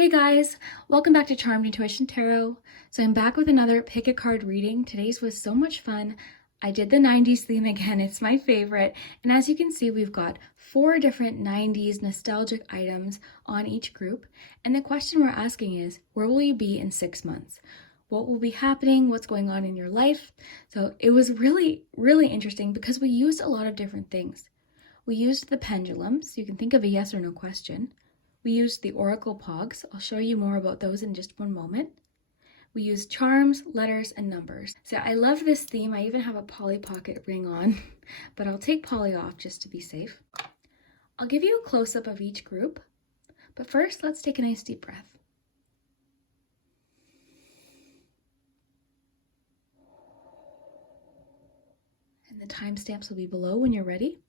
Hey guys, welcome back to Charmed Intuition Tarot. So I'm back with another pick a card reading. Today's was so much fun. I did the 90s theme again, it's my favorite. And as you can see, we've got 4 different 90s nostalgic items on each group. And the question we're asking is, where will you be in 6 months? What will be happening? What's going on in your life? So it was really interesting because we used a lot of different things. We used the pendulum, so you can think of a yes or no question. We used the Oracle Poggz. I'll show you more about those in just one moment. We used charms, letters, and numbers. So I love this theme. I even have a Polly Pocket ring on, but I'll take Polly off just to be safe. I'll give you a close-up of each group, but first let's take a nice deep breath. And the timestamps will be below when you're ready.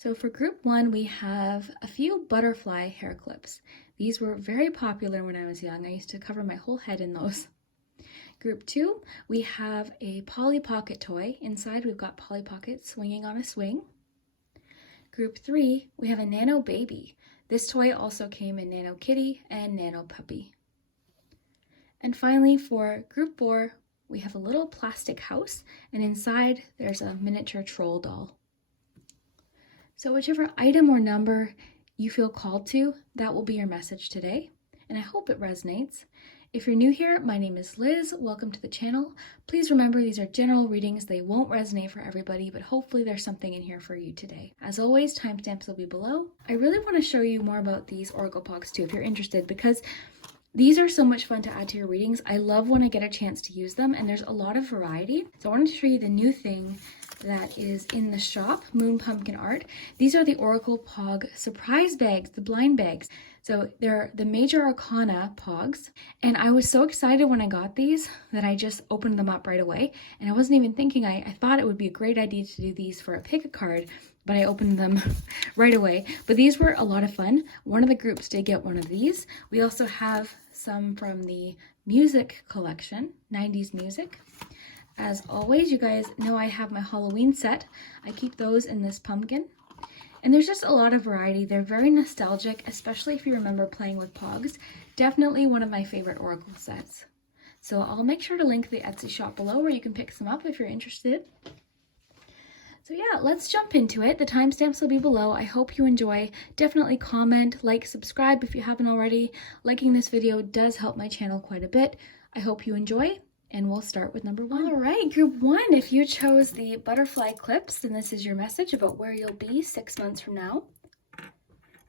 So for group 1, we have a few butterfly hair clips. These were very popular when I was young. I used to cover my whole head in those. Group 2, we have a Polly Pocket toy. Inside we've got Polly Pocket swinging on a swing. Group 3, we have a Nano Baby. This toy also came in Nano Kitty and Nano Puppy. And finally for group 4, we have a little plastic house, and inside there's a miniature troll doll. So whichever item or number you feel called to, that will be your message today, and I hope it resonates. If you're new here, my name is Liz. Welcome to the channel. Please remember these are general readings. They won't resonate for everybody, but hopefully there's something in here for you today. As always, timestamps will be below. I really want to show you more about these Oracle Poggz too, if you're interested, because these are so much fun to add to your readings. I love when I get a chance to use them, and there's a lot of variety. So I wanted to show you the new thing that is in the shop, Moon Pumpkin Art. These are the Oracle Poggz surprise bags, the blind bags. So they're the Major Arcana Poggz, and I was so excited when I got these that I just opened them up right away. And I wasn't even thinking, I thought it would be a great idea to do these for a pick a card, but I opened them right away. But these were a lot of fun. One of the groups did get one of these. We also have some from the music collection, 90s music. As always, you guys know I have my Halloween set. I keep those in this pumpkin. And there's just a lot of variety. They're very nostalgic, especially if you remember playing with Poggz. Definitely one of my favorite Oracle sets. So I'll make sure to link the Etsy shop below where you can pick some up if you're interested. So yeah, let's jump into it. The timestamps will be below. I hope you enjoy. Definitely comment, like, subscribe if you haven't already. Liking this video does help my channel quite a bit. I hope you enjoy. And we'll start with number 1. All right, group 1, if you chose the butterfly clips, then this is your message about where you'll be 6 months from now.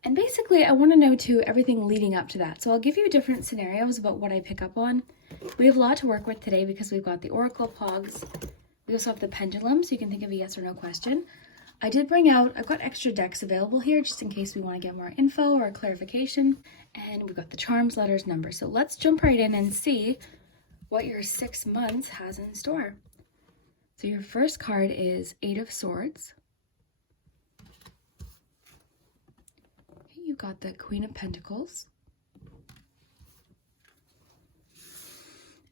And basically, I want to know too everything leading up to that. So I'll give you different scenarios about what I pick up on. We have a lot to work with today because we've got the Oracle Poggz. We also have the pendulum, so you can think of a yes or no question. I did bring out, I've got extra decks available here just in case we want to get more info or clarification. And we've got the charms, letters, numbers. So let's jump right in and see what your 6 months has in store. So your first card is 8 of Swords. Okay, you got the Queen of Pentacles.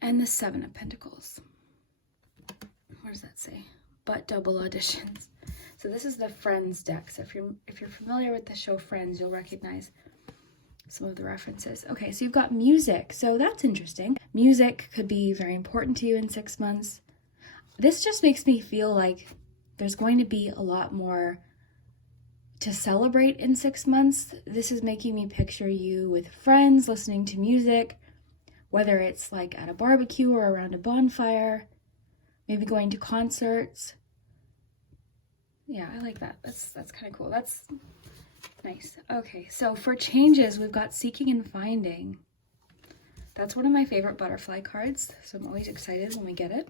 And the 7 of Pentacles. What does that say? But double auditions. So this is the Friends deck. So if you're familiar with the show Friends, you'll recognize some of the references. Okay, so you've got music. So that's interesting. Music could be very important to you in 6 months. This just makes me feel like there's going to be a lot more to celebrate in 6 months. This is making me picture you with friends listening to music, whether it's like at a barbecue or around a bonfire, maybe going to concerts. Yeah, I like that. That's kind of cool. That's nice. Okay, so for changes, we've got Seeking and Finding. That's one of my favorite butterfly cards, so I'm always excited when we get it.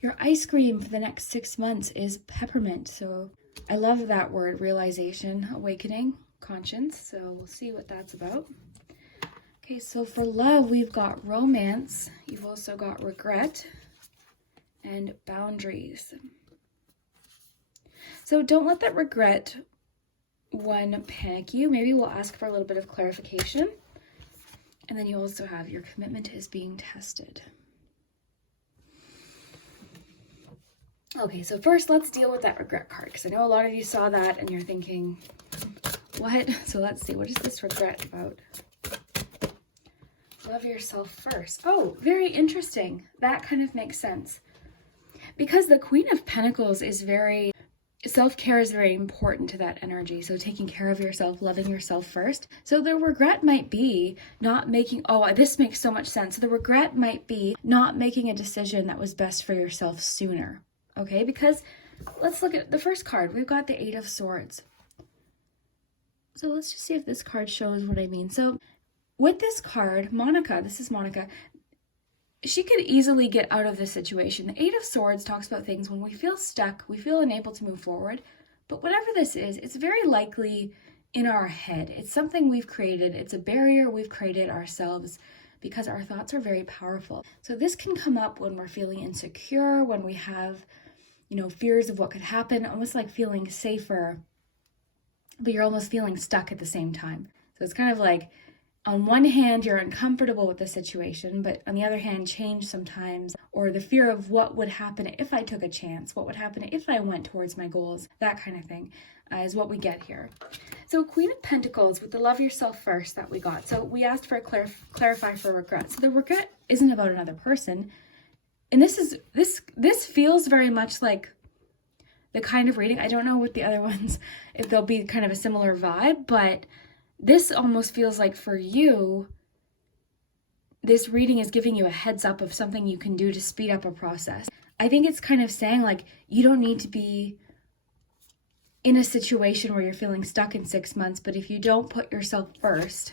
Your ice cream for the next 6 months is peppermint. So I love that word, realization, awakening, conscience. So we'll see what that's about. Okay, so for love, we've got romance. You've also got regret and boundaries. So don't let that regret one panic you. Maybe we'll ask for a little bit of clarification. And then you also have your commitment is being tested. Okay, so first let's deal with that regret card, because I know a lot of you saw that and you're thinking, what? So let's see, what is this regret about? Love yourself first. Oh, very interesting. That kind of makes sense. Because the Queen of Pentacles is very, self-care is very important to that energy. So taking care of yourself, loving yourself first. So the regret might be not making, oh, this makes so much sense. So the regret might be not making a decision that was best for yourself sooner. Okay, because let's look at the first card. We've got the Eight of Swords. So let's just see if this card shows what I mean. So with this card, Monica, this is Monica, she could easily get out of this situation. The Eight of Swords talks about things when we feel stuck, we feel unable to move forward. But whatever this is, it's very likely in our head. It's something we've created. It's a barrier we've created ourselves because our thoughts are very powerful. So this can come up when we're feeling insecure, when we have, fears of what could happen, almost like feeling safer, but you're almost feeling stuck at the same time. So it's kind of like, on one hand, you're uncomfortable with the situation, but on the other hand, change sometimes, or the fear of what would happen if I took a chance, what would happen if I went towards my goals, that kind of thing is what we get here. So Queen of Pentacles with the love yourself first that we got. So we asked for a clarify for regret. So the regret isn't about another person. And this feels very much like the kind of reading, I don't know with the other ones, if they'll be kind of a similar vibe, but this almost feels like for you, this reading is giving you a heads up of something you can do to speed up a process. I think it's kind of saying like, you don't need to be in a situation where you're feeling stuck in 6 months, but if you don't put yourself first,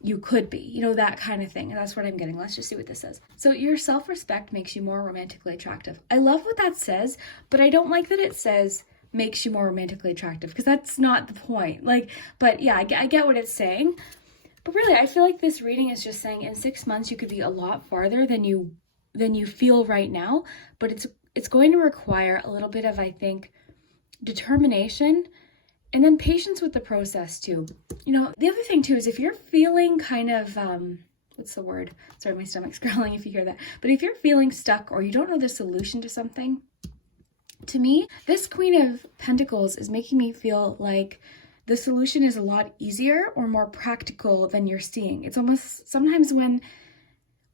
you could be, that kind of thing. And that's what I'm getting. Let's just see what this says. So your self-respect makes you more romantically attractive. I love what that says, but I don't like that it says makes you more romantically attractive, because that's not the point. But yeah, I get what it's saying. But really, I feel like this reading is just saying in 6 months, you could be a lot farther than you feel right now. But it's going to require a little bit of, I think, determination and then patience with the process too. The other thing too is if you're feeling kind of, what's the word? Sorry, my stomach's growling if you hear that. But if you're feeling stuck or you don't know the solution to something, to me, this Queen of Pentacles is making me feel like the solution is a lot easier or more practical than you're seeing. It's almost sometimes when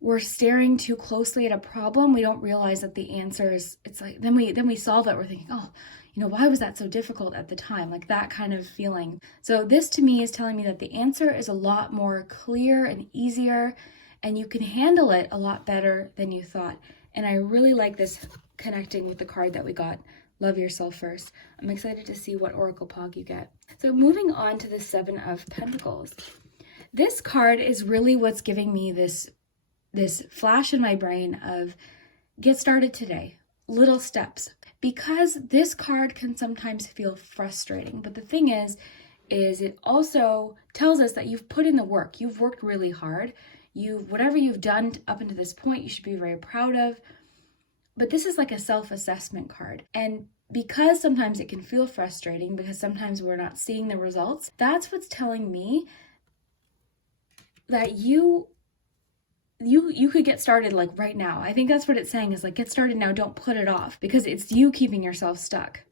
we're staring too closely at a problem, we don't realize that the answer is, it's like, then we solve it. We're thinking, oh, why was that so difficult at the time? Like that kind of feeling. So this to me is telling me that the answer is a lot more clear and easier, and you can handle it a lot better than you thought. And I really like this connecting with the card that we got, Love Yourself First. I'm excited to see what Oracle Pog you get. So moving on to the Seven of Pentacles. This card is really what's giving me this flash in my brain of get started today, little steps. Because this card can sometimes feel frustrating. But the thing is it also tells us that you've put in the work. You've worked really hard. Whatever you've done up until this point, you should be very proud of. But this is like a self-assessment card. And because sometimes it can feel frustrating because sometimes we're not seeing the results, that's what's telling me that you could get started like right now. I think that's what it's saying is like, get started now, don't put it off, because it's you keeping yourself stuck.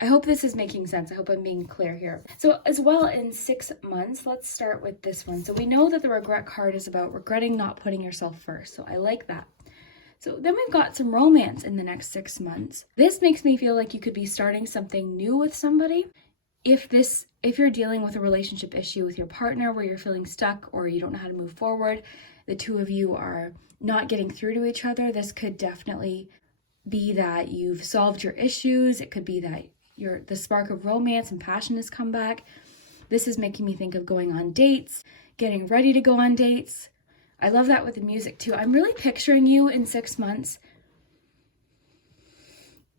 I hope this is making sense. I hope I'm being clear here. So as well, in 6 months, let's start with this one. So we know that the regret card is about regretting not putting yourself first. So I like that. So then we've got some romance in the next 6 months. This makes me feel like you could be starting something new with somebody. If you're dealing with a relationship issue with your partner where you're feeling stuck or you don't know how to move forward, the two of you are not getting through to each other, this could definitely be that you've solved your issues. It could be that the spark of romance and passion has come back. This is making me think of going on dates, getting ready to go on dates. I love that with the music too. I'm really picturing you in 6 months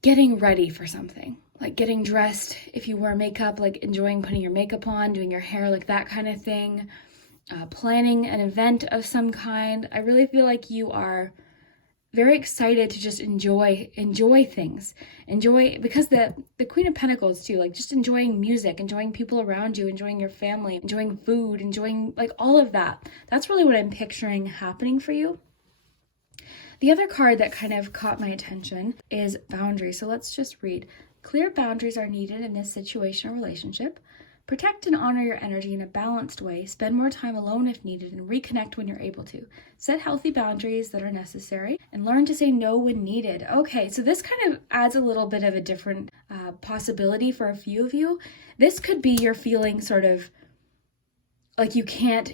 getting ready for something, like getting dressed. If you wear makeup, like enjoying putting your makeup on, doing your hair, like that kind of thing. Planning an event of some kind. I really feel like you are very excited to just enjoy things. Because the Queen of Pentacles too, like just enjoying music, enjoying people around you, enjoying your family, enjoying food, enjoying like all of that. That's really what I'm picturing happening for you. The other card that kind of caught my attention is boundaries. So let's just read. Clear boundaries are needed in this situation or relationship. Protect and honor your energy in a balanced way. Spend more time alone if needed and reconnect when you're able to. Set healthy boundaries that are necessary and learn to say no when needed. Okay, so this kind of adds a little bit of a different possibility for a few of you. This could be you're feeling sort of like you can't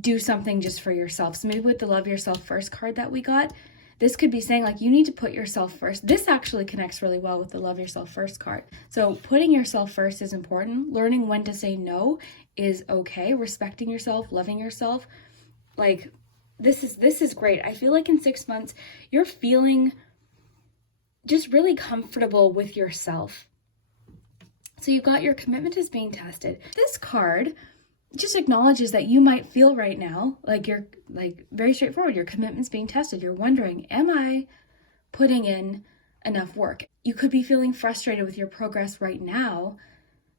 do something just for yourself. So maybe with the Love Yourself First card that we got, this could be saying like you need to put yourself first. This actually connects really well with the Love Yourself First card. So putting yourself first is important. Learning when to say no is okay. Respecting yourself, loving yourself. Like this is great. I feel like in 6 months, you're feeling just really comfortable with yourself. So you've got your commitment is being tested. This card just acknowledges that you might feel right now like you're like very straightforward. Your commitment's being tested. You're wondering, am I putting in enough work? You could be feeling frustrated with your progress right now.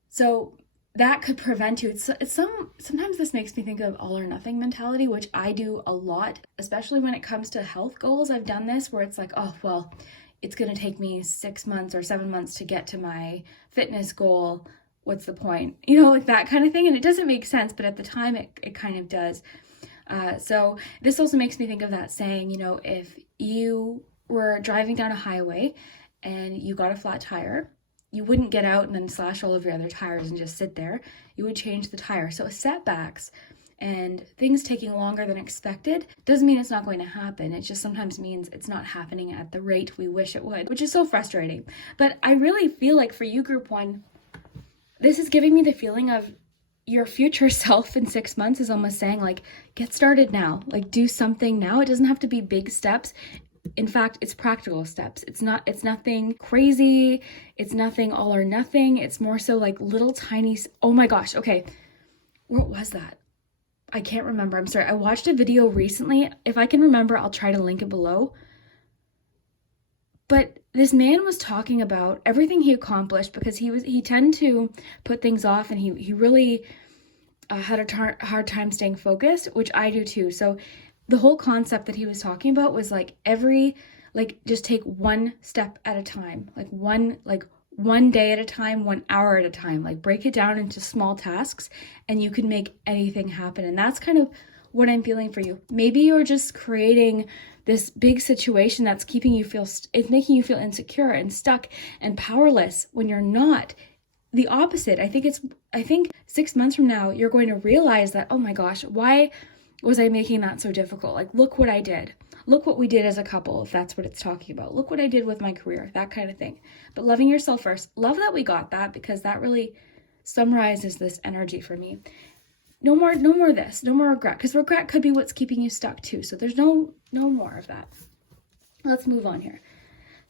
So that could prevent you. Sometimes this makes me think of all or nothing mentality, which I do a lot, especially when it comes to health goals. I've done this where it's like, oh, well, it's going to take me 6 months or 7 months to get to my fitness goal. What's the point? You know, like that kind of thing. And it doesn't make sense, but at the time it kind of does. So this also makes me think of that saying, you know, if you were driving down a highway and you got a flat tire, you wouldn't get out and then slash all of your other tires and just sit there. You would change the tire. So setbacks and things taking longer than expected doesn't mean it's not going to happen. It just sometimes means it's not happening at the rate we wish it would, which is so frustrating. But I really feel like for you, Group 1, this is giving me the feeling of your future self in 6 months is almost saying like, get started now, like do something now. It doesn't have to be big steps. In fact, it's practical steps. It's nothing crazy. It's nothing all or nothing. It's more so like little tiny, oh my gosh. Okay. What was that? I can't remember. I'm sorry. I watched a video recently. If I can remember, I'll try to link it below. But this man was talking about everything he accomplished because he tended to put things off, and he really had a hard time staying focused, which I do too. So the whole concept that he was talking about was like just take one step at a time, like one day at a time, 1 hour at a time, like break it down into small tasks and you can make anything happen. And that's kind of what I'm feeling for you. Maybe you're just creating this big situation that's keeping you it's making you feel insecure and stuck and powerless when you're not. The opposite. I think 6 months from now, you're going to realize that, oh my gosh, why was I making that so difficult? Like, look what I did. Look what we did as a couple, if that's what it's talking about. Look what I did with my career, that kind of thing. But loving yourself first. Love that we got that, because that really summarizes this energy for me. No more this, no more regret, because regret could be what's keeping you stuck too. So there's no more of that. Let's move on here.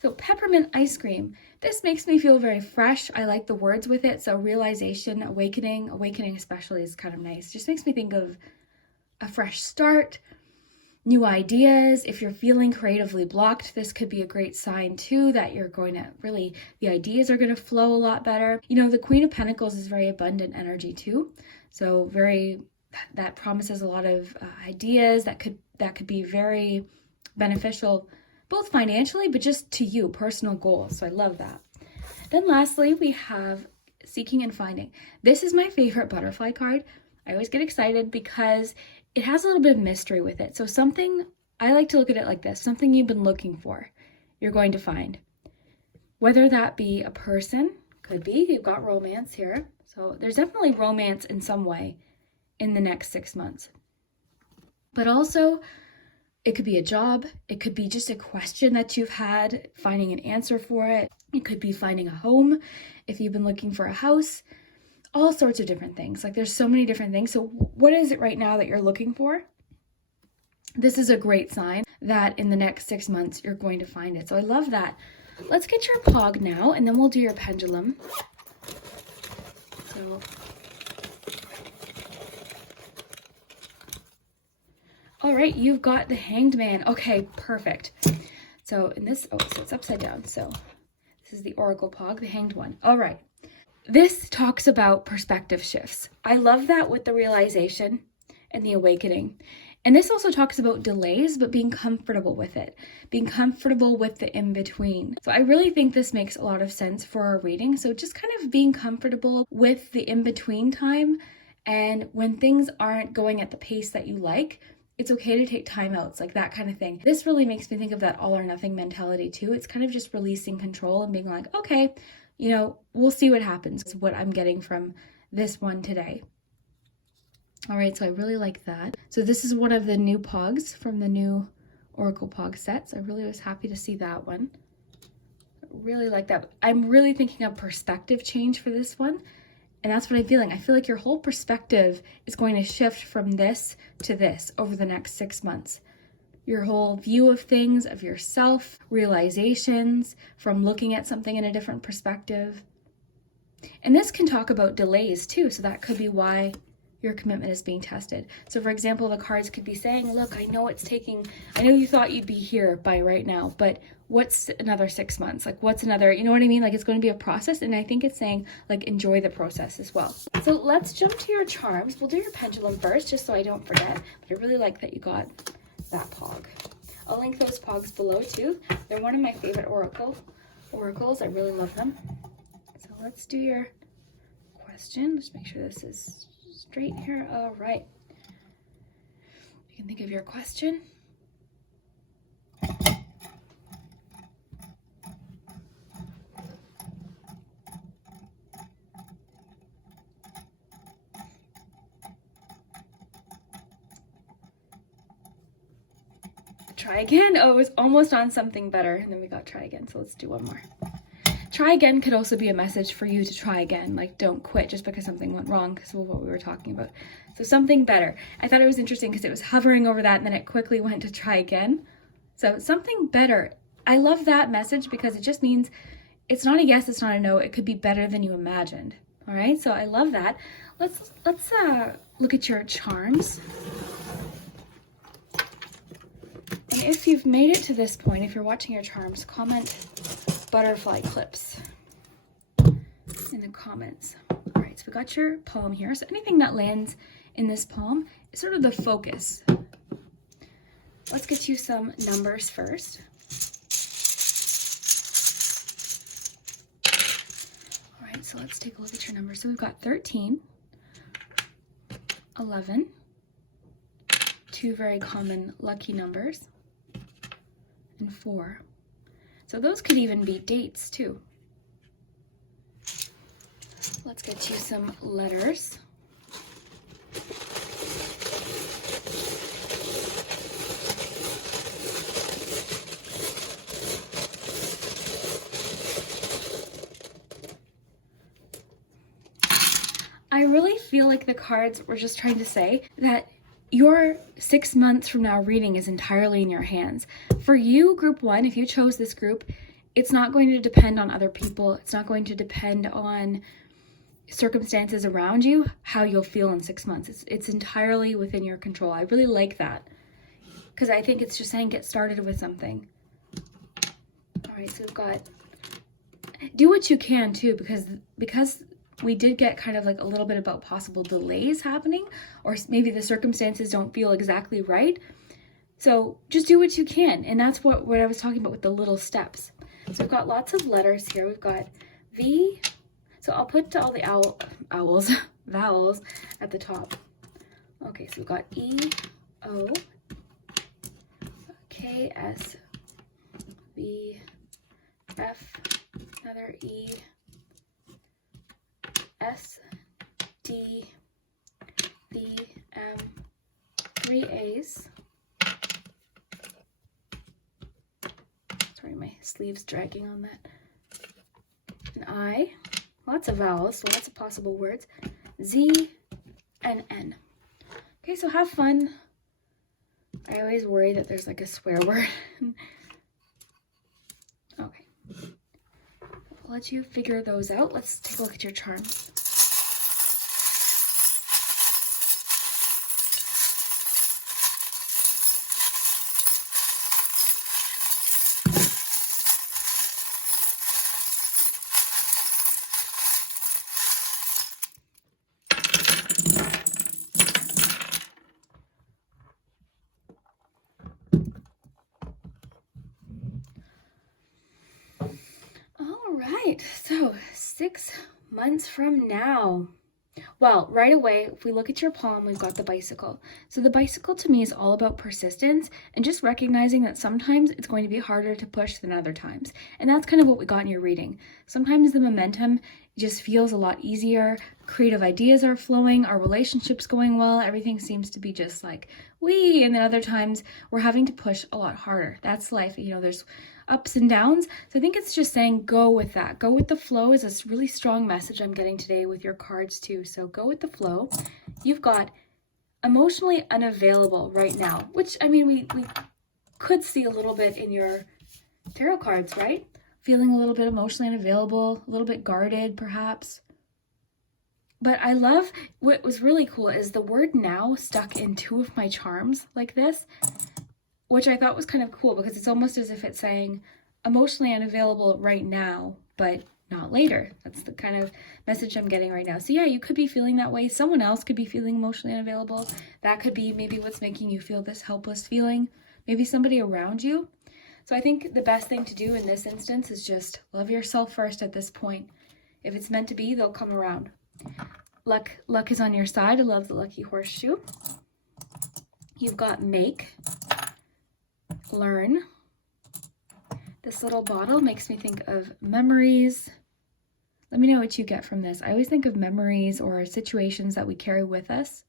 So peppermint ice cream. This makes me feel very fresh. I like the words with it. So realization, awakening especially is kind of nice. Just makes me think of a fresh start, new ideas. If you're feeling creatively blocked, this could be a great sign too that you're going to the ideas are going to flow a lot better. You know, the Queen of Pentacles is very abundant energy too. So that promises a lot of ideas that could be very beneficial, both financially, but just to you, personal goals. So I love that. Then lastly, we have Seeking and Finding. This is my favorite butterfly card. I always get excited because it has a little bit of mystery with it. So something, I like to look at it like this, something you've been looking for, you're going to find. Whether that be a person, could be, you've got romance here. So there's definitely romance in some way in the next 6 months. But also, it could be a job. It could be just a question that you've had, finding an answer for it. It could be finding a home if you've been looking for a house. All sorts of different things. Like there's so many different things. So what is it right now that you're looking for? This is a great sign that in the next 6 months, you're going to find it. So I love that. Let's get your Poggz now, and then we'll do your pendulum. So, all right, you've got the Hanged Man. Okay, perfect. So in this, so it's upside down. So this is the Oracle Poggz, the Hanged one. All right. This talks about perspective shifts. I love that with the realization and the awakening. And this also talks about delays, but being comfortable with it, being comfortable with the in-between. So I really think this makes a lot of sense for our reading. So just kind of being comfortable with the in-between time, and when things aren't going at the pace that you like, it's okay to take timeouts, like that kind of thing. This really makes me think of that all or nothing mentality too. It's kind of just releasing control and being like, okay, we'll see what happens. It's what I'm getting from this one today. All right, so I really like that. So this is one of the new Poggz from the new Oracle Poggz sets. I really was happy to see that one. I really like that. I'm really thinking of perspective change for this one. And that's what I'm feeling. I feel like your whole perspective is going to shift from this to this over the next 6 months. Your whole view of things, of yourself, realizations, from looking at something in a different perspective. And this can talk about delays too. So that could be why your commitment is being tested. So for example, the cards could be saying, look, I know you thought you'd be here by right now, but what's another 6 months? Like what's another, you know what I mean? Like it's going to be a process. And I think it's saying like, enjoy the process as well. So let's jump to your charms. We'll do your pendulum first, just so I don't forget. But I really like that you got that Pog. I'll link those Pogs below too. They're one of my favorite oracles. I really love them. So let's do your question. Just make sure this is straight here. All right. You can think of your question. Try again. Oh, it was almost on something better. And then we got try again. So let's do one more. Try again could also be a message for you to try again. Like don't quit just because something went wrong, because of what we were talking about. So something better. I thought it was interesting because it was hovering over that and then it quickly went to try again. So something better. I love that message because it just means it's not a yes, it's not a no. It could be better than you imagined. All right. So I love that. Let's look at your charms. And if you've made it to this point, if you're watching your charms, comment butterfly clips in the comments. All right, so we got your poem here. So anything that lands in this poem is sort of the focus. Let's get you some numbers first. All right, so let's take a look at your numbers. So we've got 13, 11, two very common lucky numbers, and 4. So those could even be dates too. Let's get you some letters. I really feel like the cards were just trying to say that your 6 months from now reading is entirely in your hands. For you, group 1, if you chose this group, it's not going to depend on other people. It's not going to depend on circumstances around you, how you'll feel in 6 months. It's entirely within your control. I really like that because I think it's just saying get started with something. All right, so we've got do what you can too, because we did get kind of like a little bit about possible delays happening, or maybe the circumstances don't feel exactly right. So just do what you can. And that's what I was talking about with the little steps. So we've got lots of letters here. We've got V. So I'll put all the vowels at the top. Okay, so we've got E, O, K, S, V, F, another E, S, D, B, M, 3 A's. Sorry, my sleeve's dragging on that. An I, lots of vowels, so lots of possible words. Z and N. Okay, so have fun. I always worry that there's like a swear word. Okay. I'll let you figure those out. Let's take a look at your charms. So 6 months from now. Well, right away, if we look at your palm, we've got the bicycle. So the bicycle to me is all about persistence and just recognizing that sometimes it's going to be harder to push than other times. And that's kind of what we got in your reading. Sometimes the momentum just feels a lot easier. Creative ideas are flowing, our relationship's going well, everything seems to be just like, wee. And then other times we're having to push a lot harder. That's life. You know, there's ups and downs. So I think it's just saying go with that. Go with the flow is a really strong message I'm getting today with your cards too. So go with the flow. You've got emotionally unavailable right now, which I mean, we could see a little bit in your tarot cards, right? Feeling a little bit emotionally unavailable, a little bit guarded perhaps. But I love what was really cool is the word now stuck in 2 of my charms like this, which I thought was kind of cool because it's almost as if it's saying emotionally unavailable right now, but not later. That's the kind of message I'm getting right now. So yeah, you could be feeling that way. Someone else could be feeling emotionally unavailable. That could be maybe what's making you feel this helpless feeling. Maybe somebody around you. So I think the best thing to do in this instance is just love yourself first at this point. If it's meant to be, they'll come around. Luck is on your side. I love the lucky horseshoe. You've got make, learn. This little bottle makes me think of memories. Let me know what you get from this. I always think of memories or situations that we carry with us.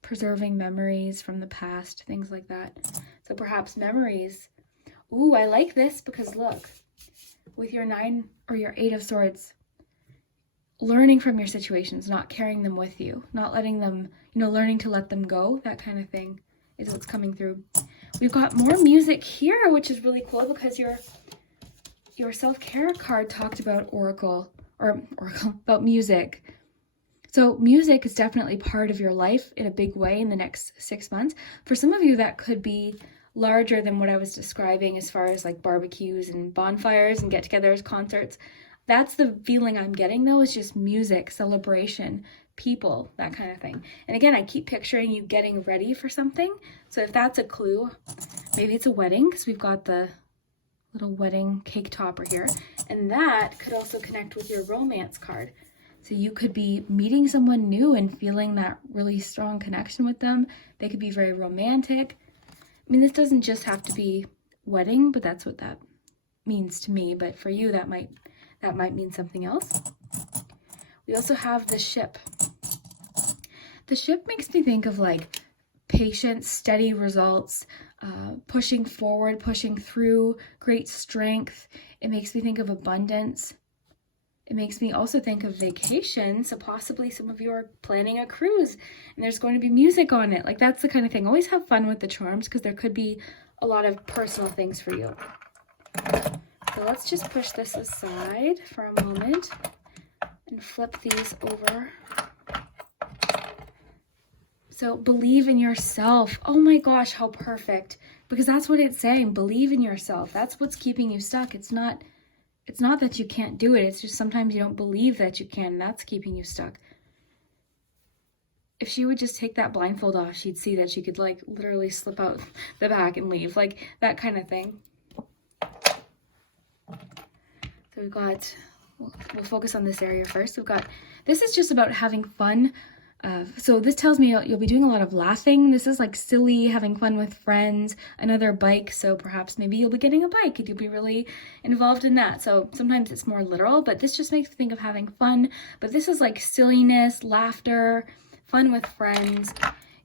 Preserving memories from the past, things like that. So perhaps memories. Ooh, I like this because look, with your 9 or your 8 of swords, learning from your situations, not carrying them with you, not letting them, learning to let them go, that kind of thing is what's coming through. We've got more music here, which is really cool because your self-care card talked about about music. So music is definitely part of your life in a big way in the next 6 months. For some of you, that could be larger than what I was describing as far as like barbecues and bonfires and get-togethers, concerts. That's the feeling I'm getting though, is just music, celebration, people, that kind of thing. And again, I keep picturing you getting ready for something. So if that's a clue, maybe it's a wedding because we've got the little wedding cake topper here. And that could also connect with your romance card. So you could be meeting someone new and feeling that really strong connection with them. They could be very romantic. I mean, this doesn't just have to be wedding, but that's what that means to me. But for you, that might mean something else. We also have the ship. The ship makes me think of like patience, steady results, pushing forward, pushing through, great strength. It makes me think of abundance. It makes me also think of vacation. So possibly some of you are planning a cruise and there's going to be music on it. Like that's the kind of thing. Always have fun with the charms because there could be a lot of personal things for you. So let's just push this aside for a moment and flip these over. So believe in yourself. Oh my gosh, how perfect. Because that's what it's saying. Believe in yourself. That's what's keeping you stuck. It's not that you can't do it. It's just sometimes you don't believe that you can. That's keeping you stuck. If she would just take that blindfold off, she'd see that she could like literally slip out the back and leave. Like that kind of thing. So we've got, we'll focus on this area first. This is just about having fun. So this tells me you'll be doing a lot of laughing. This is like silly, having fun with friends, another bike. So perhaps maybe you'll be getting a bike and you'll be really involved in that. So sometimes it's more literal, but this just makes me think of having fun. But this is like silliness, laughter, fun with friends.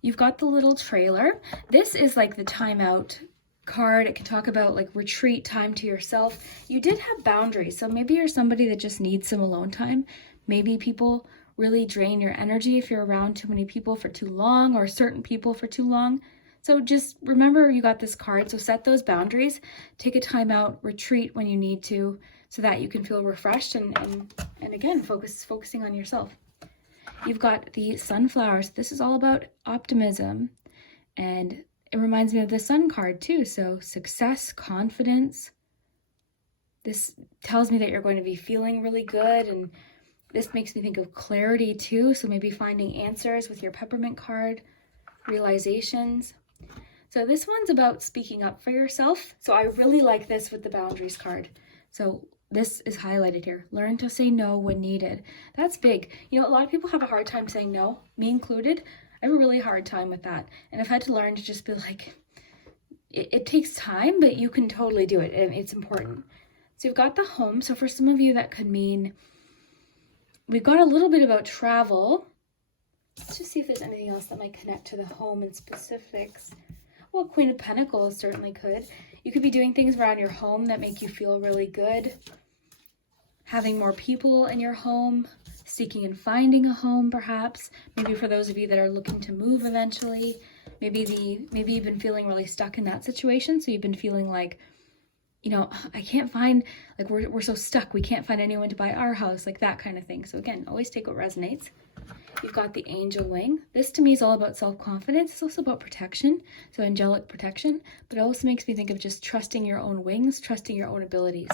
You've got the little trailer. This is like the timeout card. It can talk about like retreat, time to yourself. You did have boundaries. So maybe you're somebody that just needs some alone time. Maybe people really drain your energy if you're around too many people for too long or certain people for too long. So just remember you got this card. So set those boundaries, take a time out, retreat when you need to so that you can feel refreshed and again, focusing on yourself. You've got the sunflowers. This is all about optimism and it reminds me of the sun card too. So success, confidence. This tells me that you're going to be feeling really good and this makes me think of clarity too. So maybe finding answers with your peppermint card, realizations. So this one's about speaking up for yourself. So I really like this with the boundaries card. So this is highlighted here. Learn to say no when needed. That's big. You know, a lot of people have a hard time saying no, me included. I have a really hard time with that. And I've had to learn to just be like, it takes time, but you can totally do it, and it's important. So you've got the home. So for some of you, that could mean we've got a little bit about travel. Let's just see if there's anything else that might connect to the home in specifics. Well, Queen of Pentacles certainly could. You could be doing things around your home that make you feel really good. Having more people in your home, seeking and finding a home perhaps. Maybe for those of you that are looking to move eventually. Maybe you've been feeling really stuck in that situation. So you've been feeling like, you know, I can't find, like we're so stuck. We can't find anyone to buy our house, like that kind of thing. So again, always take what resonates. You've got the angel wing. This to me is all about self-confidence. It's also about protection, so angelic protection, but it also makes me think of just trusting your own wings, trusting your own abilities.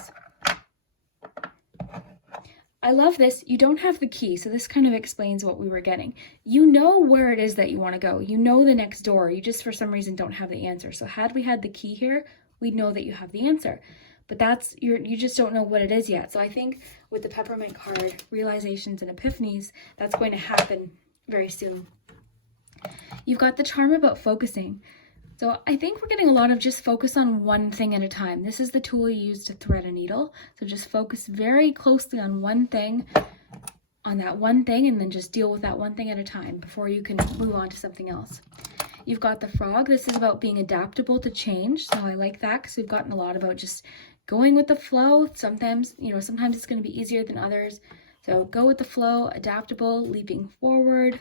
I love this. You don't have the key, so this kind of explains what we were getting. You know where it is that you want to go. You know the next door. You just for some reason don't have the answer. So had we had the key here, we'd know that you have the answer. But that's you just don't know what it is yet. So I think with the peppermint card, realizations and epiphanies, that's going to happen very soon. You've got the charm about focusing. So I think we're getting a lot of just focus on one thing at a time. This is the tool you use to thread a needle. So just focus very closely on one thing, on that one thing, and then just deal with that one thing at a time before you can move on to something else. You've got the frog. This is about being adaptable to change. So I like that because we've gotten a lot about just going with the flow. Sometimes, you know, sometimes it's going to be easier than others. So go with the flow, adaptable, leaping forward.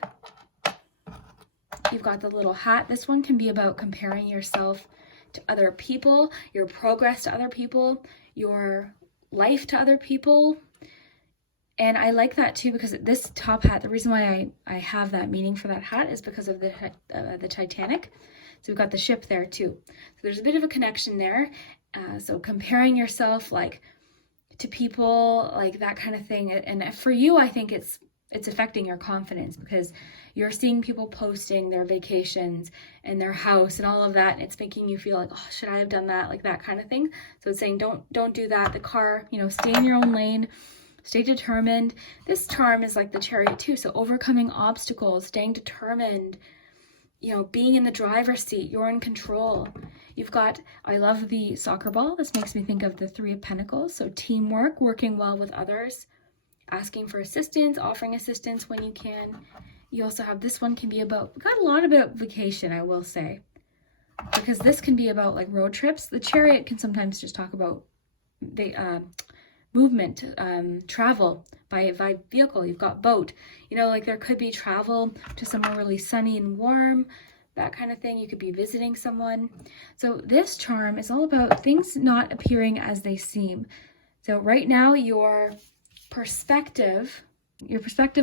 You've got the little hat. This one can be about comparing yourself to other people, your progress to other people, your life to other people. And I like that too because this top hat, the reason why I have that meaning for that hat is because of the Titanic. So we've got the ship there too. So there's a bit of a connection there. So comparing yourself like to people, like that kind of thing. And for you, I think it's affecting your confidence because you're seeing people posting their vacations and their house and all of that. And it's making you feel like, oh, should I have done that? Like that kind of thing. So it's saying, don't do that. The car, you know, stay in your own lane, stay determined. This charm is like the Chariot too. So overcoming obstacles, staying determined, you know, being in the driver's seat, you're in control. You've got, I love the soccer ball. This makes me think of the Three of Pentacles. So teamwork, working well with others, asking for assistance, offering assistance when you can. You also have this one can be about, we got a lot about vacation, I will say, because this can be about like road trips. The Chariot can sometimes just talk about the movement, travel by vehicle. You've got boat, you know, like there could be travel to somewhere really sunny and warm, that kind of thing. You could be visiting someone. So this charm is all about things not appearing as they seem. So right now your perspective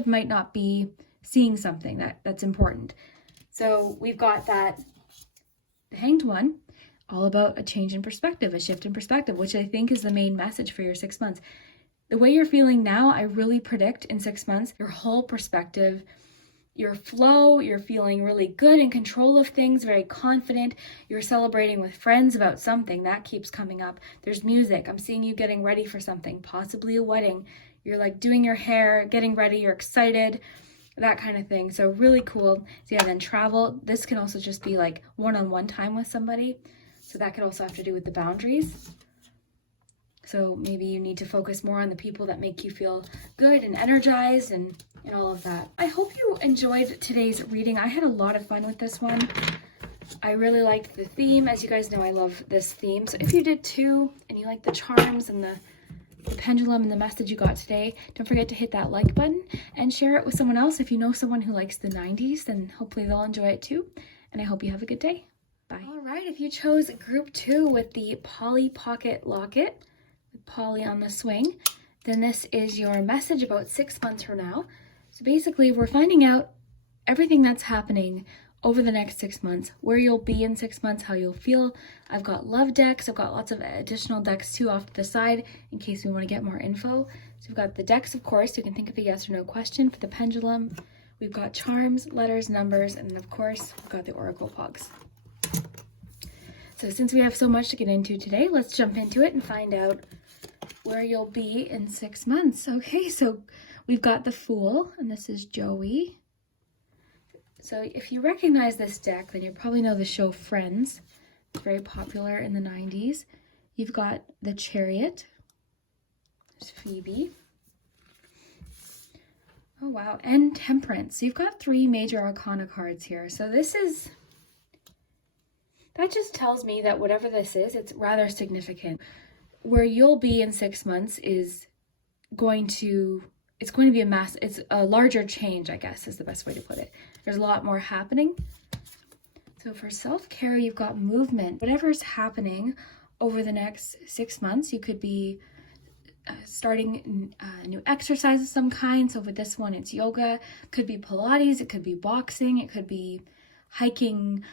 might not be seeing something that's important. So we've got that, the Hanged One, all about a change in perspective, a shift in perspective, which I think is the main message for your 6 months. The way you're feeling now, I really predict in 6 months, your whole perspective, your flow, you're feeling really good, in control of things, very confident. You're celebrating with friends about something that keeps coming up. There's music. I'm seeing you getting ready for something, possibly a wedding. You're like doing your hair, getting ready, you're excited, that kind of thing. So really cool. So yeah, then travel. This can also just be like one-on-one time with somebody. So that could also have to do with the boundaries. So maybe you need to focus more on the people that make you feel good and energized and all of that. I hope you enjoyed today's reading. I had a lot of fun with this one. I really liked the theme. As you guys know, I love this theme. So if you did too, and you like the charms and the pendulum and the message you got today, don't forget to hit that like button and share it with someone else. If you know someone who likes the 90s, then hopefully they'll enjoy it too. And I hope you have a good day. Bye. All right, if you chose group 2 with the Polly Pocket Locket, with Polly on the swing, then this is your message about 6 months from now. So basically, we're finding out everything that's happening over the next 6 months, where you'll be in 6 months, how you'll feel. I've got love decks. I've got lots of additional decks too off to the side in case we want to get more info. So we've got the decks, of course. You can think of a yes or no question for the pendulum. We've got charms, letters, numbers, and then of course, we've got the Oracle Poggz. So since we have so much to get into today, let's jump into it and find out where you'll be in 6 months. Okay, so we've got the Fool, and this is Joey. So if you recognize this deck, then you probably know the show Friends. It's very popular in the 90s. You've got the Chariot. There's Phoebe. Oh, wow. And Temperance. So you've got 3 major arcana cards here. So that just tells me that whatever this is, it's rather significant. Where you'll be in 6 months is it's going to be it's a larger change, I guess, is the best way to put it. There's a lot more happening. So for self-care, you've got movement. Whatever's happening over the next 6 months, you could be starting new exercise of some kind. So with this one, it's yoga. It could be Pilates. It could be boxing. It could be hiking,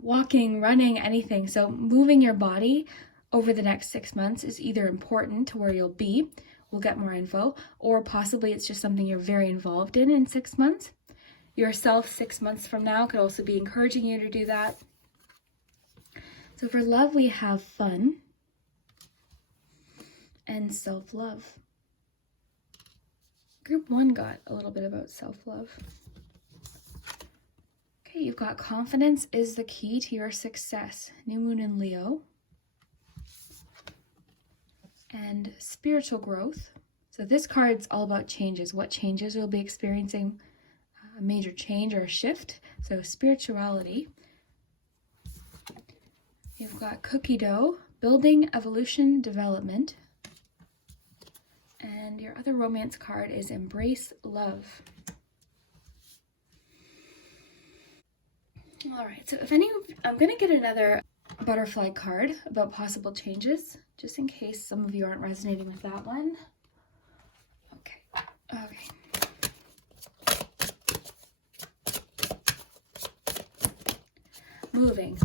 walking, running, anything. So moving your body over the next 6 months is either important to where you'll be. We'll get more info. Or possibly it's just something you're very involved in 6 months. Yourself 6 months from now could also be encouraging you to do that. So for love, we have fun and self-love. Group 1 got a little bit about self-love. Okay, you've got confidence is the key to your success. New moon in Leo. And spiritual growth. So this card's all about changes. What changes we'll be experiencing? A major change or a shift. So spirituality. You've got cookie dough, building, evolution, development. And your other romance card is embrace love. All right, so I'm going to get another butterfly card about possible changes, just in case some of you aren't resonating with that one. Okay. Moving.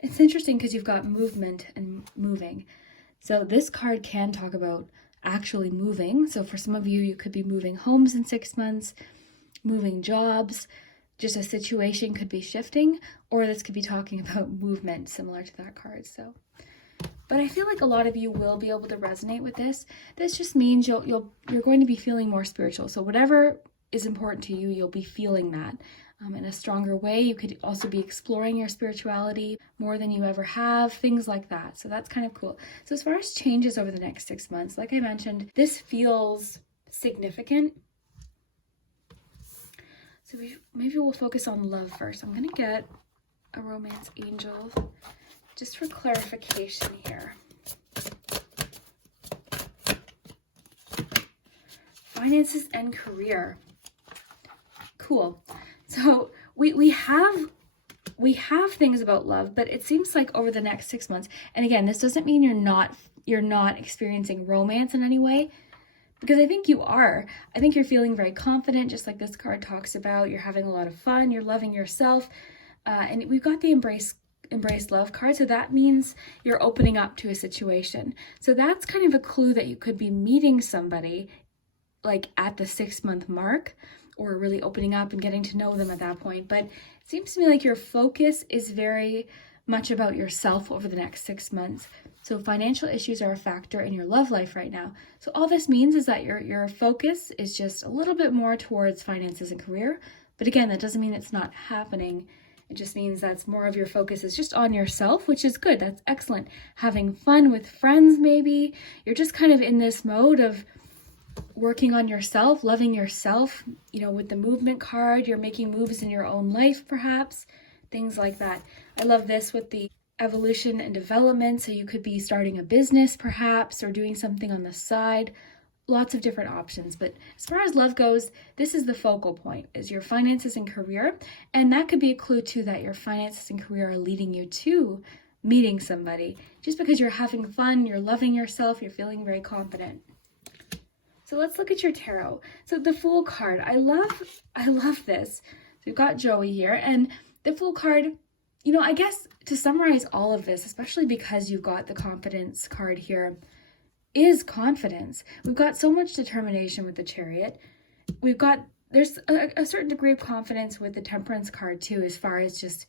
It's interesting because you've got movement and moving. So this card can talk about actually moving. So for some of you, you could be moving homes in 6 months, moving jobs, just a situation could be shifting, or this could be talking about movement similar to that card. But I feel like a lot of you will be able to resonate with this. This just means you're going to be feeling more spiritual. So whatever is important to you, you'll be feeling that in a stronger way. You could also be exploring your spirituality more than you ever have, things like that. So that's kind of cool. So as far as changes over the next 6 months, like I mentioned, this feels significant. So maybe we'll focus on love first. I'm going to get a romance angel just for clarification here. Finances and career. Cool. So we have things about love, but it seems like over the next 6 months, and again, this doesn't mean you're not experiencing romance in any way, because I think you are. I think you're feeling very confident, just like this card talks about. You're having a lot of fun. You're loving yourself, and we've got the embrace love card. So that means you're opening up to a situation. So that's kind of a clue that you could be meeting somebody like at the 6 month mark, or really opening up and getting to know them at that point. But it seems to me like your focus is very much about yourself over the next 6 months. So financial issues are a factor in your love life right now. So all this means is that your focus is just a little bit more towards finances and career. But again, that doesn't mean it's not happening. It just means that's more of your focus is just on yourself, which is good. That's excellent. Having fun with friends, maybe. You're just kind of in this mode of working on yourself, loving yourself. With the movement card, you're making moves in your own life, perhaps. Things like that. I love this with the evolution and development. So you could be starting a business, perhaps, or doing something on the side. Lots of different options. But as far as love goes, this is the focal point, is your finances and career. And that could be a clue too that your finances and career are leading you to meeting somebody. Just because you're having fun, you're loving yourself, you're feeling very confident. So let's look at your tarot. So the Fool card, I love this. So we've got Joey here, and the Fool card, I guess to summarize all of this, especially because you've got the confidence card here, is confidence. We've got so much determination with the Chariot. There's a certain degree of confidence with the Temperance card too, as far as just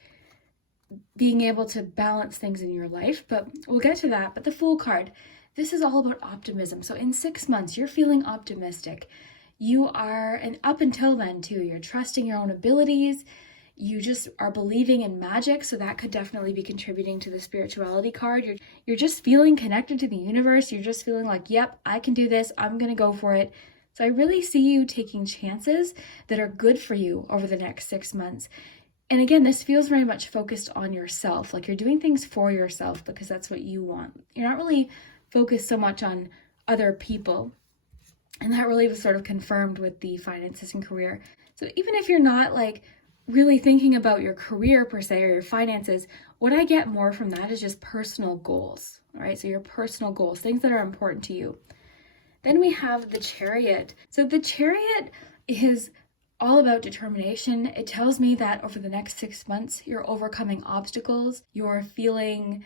being able to balance things in your life, but we'll get to that. But the Fool card, This is all about optimism. So in 6 months, you're feeling optimistic. You are, and up until then too, you're trusting your own abilities. You just are believing in magic. So that could definitely be contributing to the spirituality card. You're just feeling connected to the universe. You're just feeling like, yep, I can do this. I'm going to go for it. So I really see you taking chances that are good for you over the next 6 months. And again, this feels very much focused on yourself. Like you're doing things for yourself because that's what you want. You're not really focused so much on other people. And that really was sort of confirmed with the finances and career. So even if you're not like really thinking about your career per se or your finances, what I get more from that is just personal goals. All right, so your personal goals, things that are important to you. Then we have the Chariot. So the Chariot is all about determination. It tells me that over the next 6 months, you're overcoming obstacles. You're feeling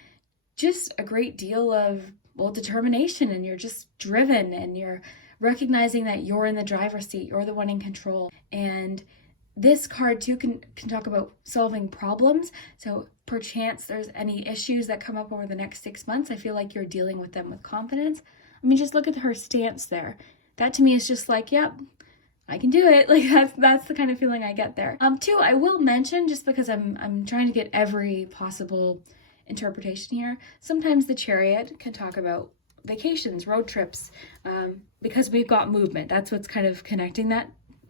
just a great deal of, well, determination, and you're just driven, and you're recognizing that you're in the driver's seat. You're the one in control. And this card too can talk about solving problems. So perchance there's any issues that come up over the next 6 months, I feel like you're dealing with them with confidence. I mean, just look at her stance there. That to me is just like, yep, I can do it. Like that's the kind of feeling I get there. Too, I will mention, just because I'm trying to get every possible interpretation here, sometimes the Chariot can talk about vacations, road trips, because we've got movement. That's what's kind of connecting that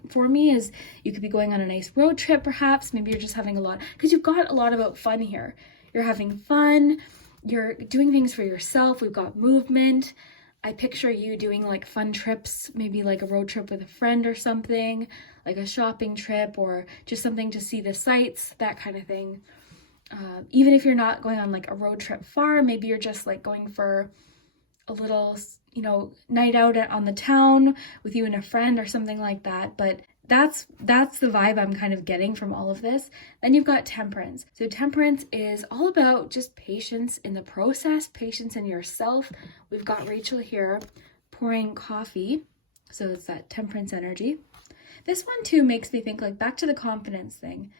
for me, is you could be going on a nice road trip perhaps. Maybe you're just having a lot, because you've got a lot about fun here. You're having fun, you're doing things for yourself, we've got movement. I picture you doing like fun trips, maybe like a road trip with a friend or something, like a shopping trip or just something to see the sights, that kind of thing. Even if you're not going on like a road trip far, maybe you're just like going for a little, night out on the town with you and a friend or something like that. But that's the vibe I'm kind of getting from all of this. Then you've got Temperance. So Temperance is all about just patience in the process, patience in yourself. We've got Rachel here pouring coffee. So it's that Temperance energy. This one too makes me think, like, back to the confidence thing.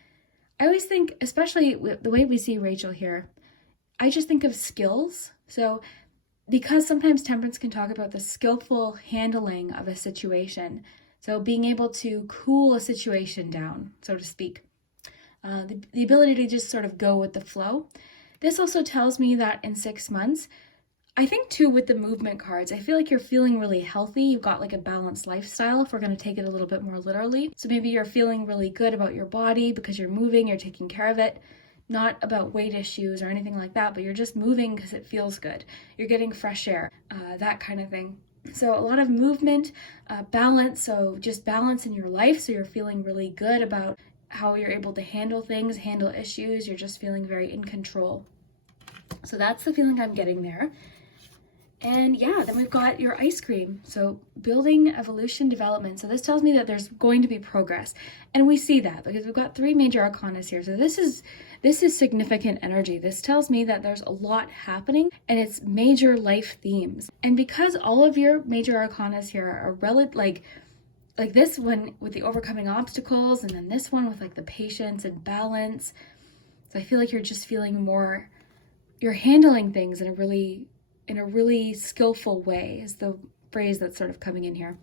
I always think, especially the way we see Rachel here, I just think of skills. So because sometimes Temperance can talk about the skillful handling of a situation. So being able to cool a situation down, so to speak. The ability to just sort of go with the flow. This also tells me that in 6 months, I think too with the movement cards, I feel like you're feeling really healthy. You've got like a balanced lifestyle, if we're going to take it a little bit more literally. So maybe you're feeling really good about your body because you're moving, you're taking care of it. Not about weight issues or anything like that, but you're just moving because it feels good. You're getting fresh air, that kind of thing. So a lot of movement, balance, so just balance in your life. So you're feeling really good about how you're able to handle things, handle issues. You're just feeling very in control. So that's the feeling I'm getting there. And yeah, then we've got your ice cream. So building, evolution, development. So this tells me that there's going to be progress. And we see that because we've got 3 major arcanas here. So this is significant energy. This tells me that there's a lot happening and it's major life themes. And because all of your major arcanas here are like this one with the overcoming obstacles, and then this one with like the patience and balance. So I feel like you're just feeling more, you're handling things in a really skillful way is the phrase that's sort of coming in here.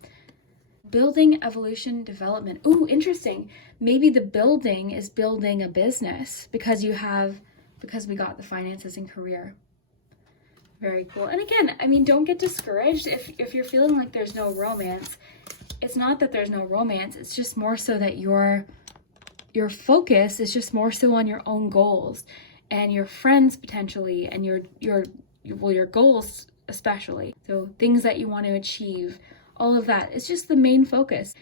Building, evolution, development. Ooh, interesting. Maybe the building is building a business because we got the finances and career. Very cool. And again, I mean, don't get discouraged if you're feeling like there's no romance. It's not that there's no romance. It's just more so that your focus is just more so on your own goals and your friends potentially, and your goals especially. So things that you want to achieve, all of that. It's just the main focus.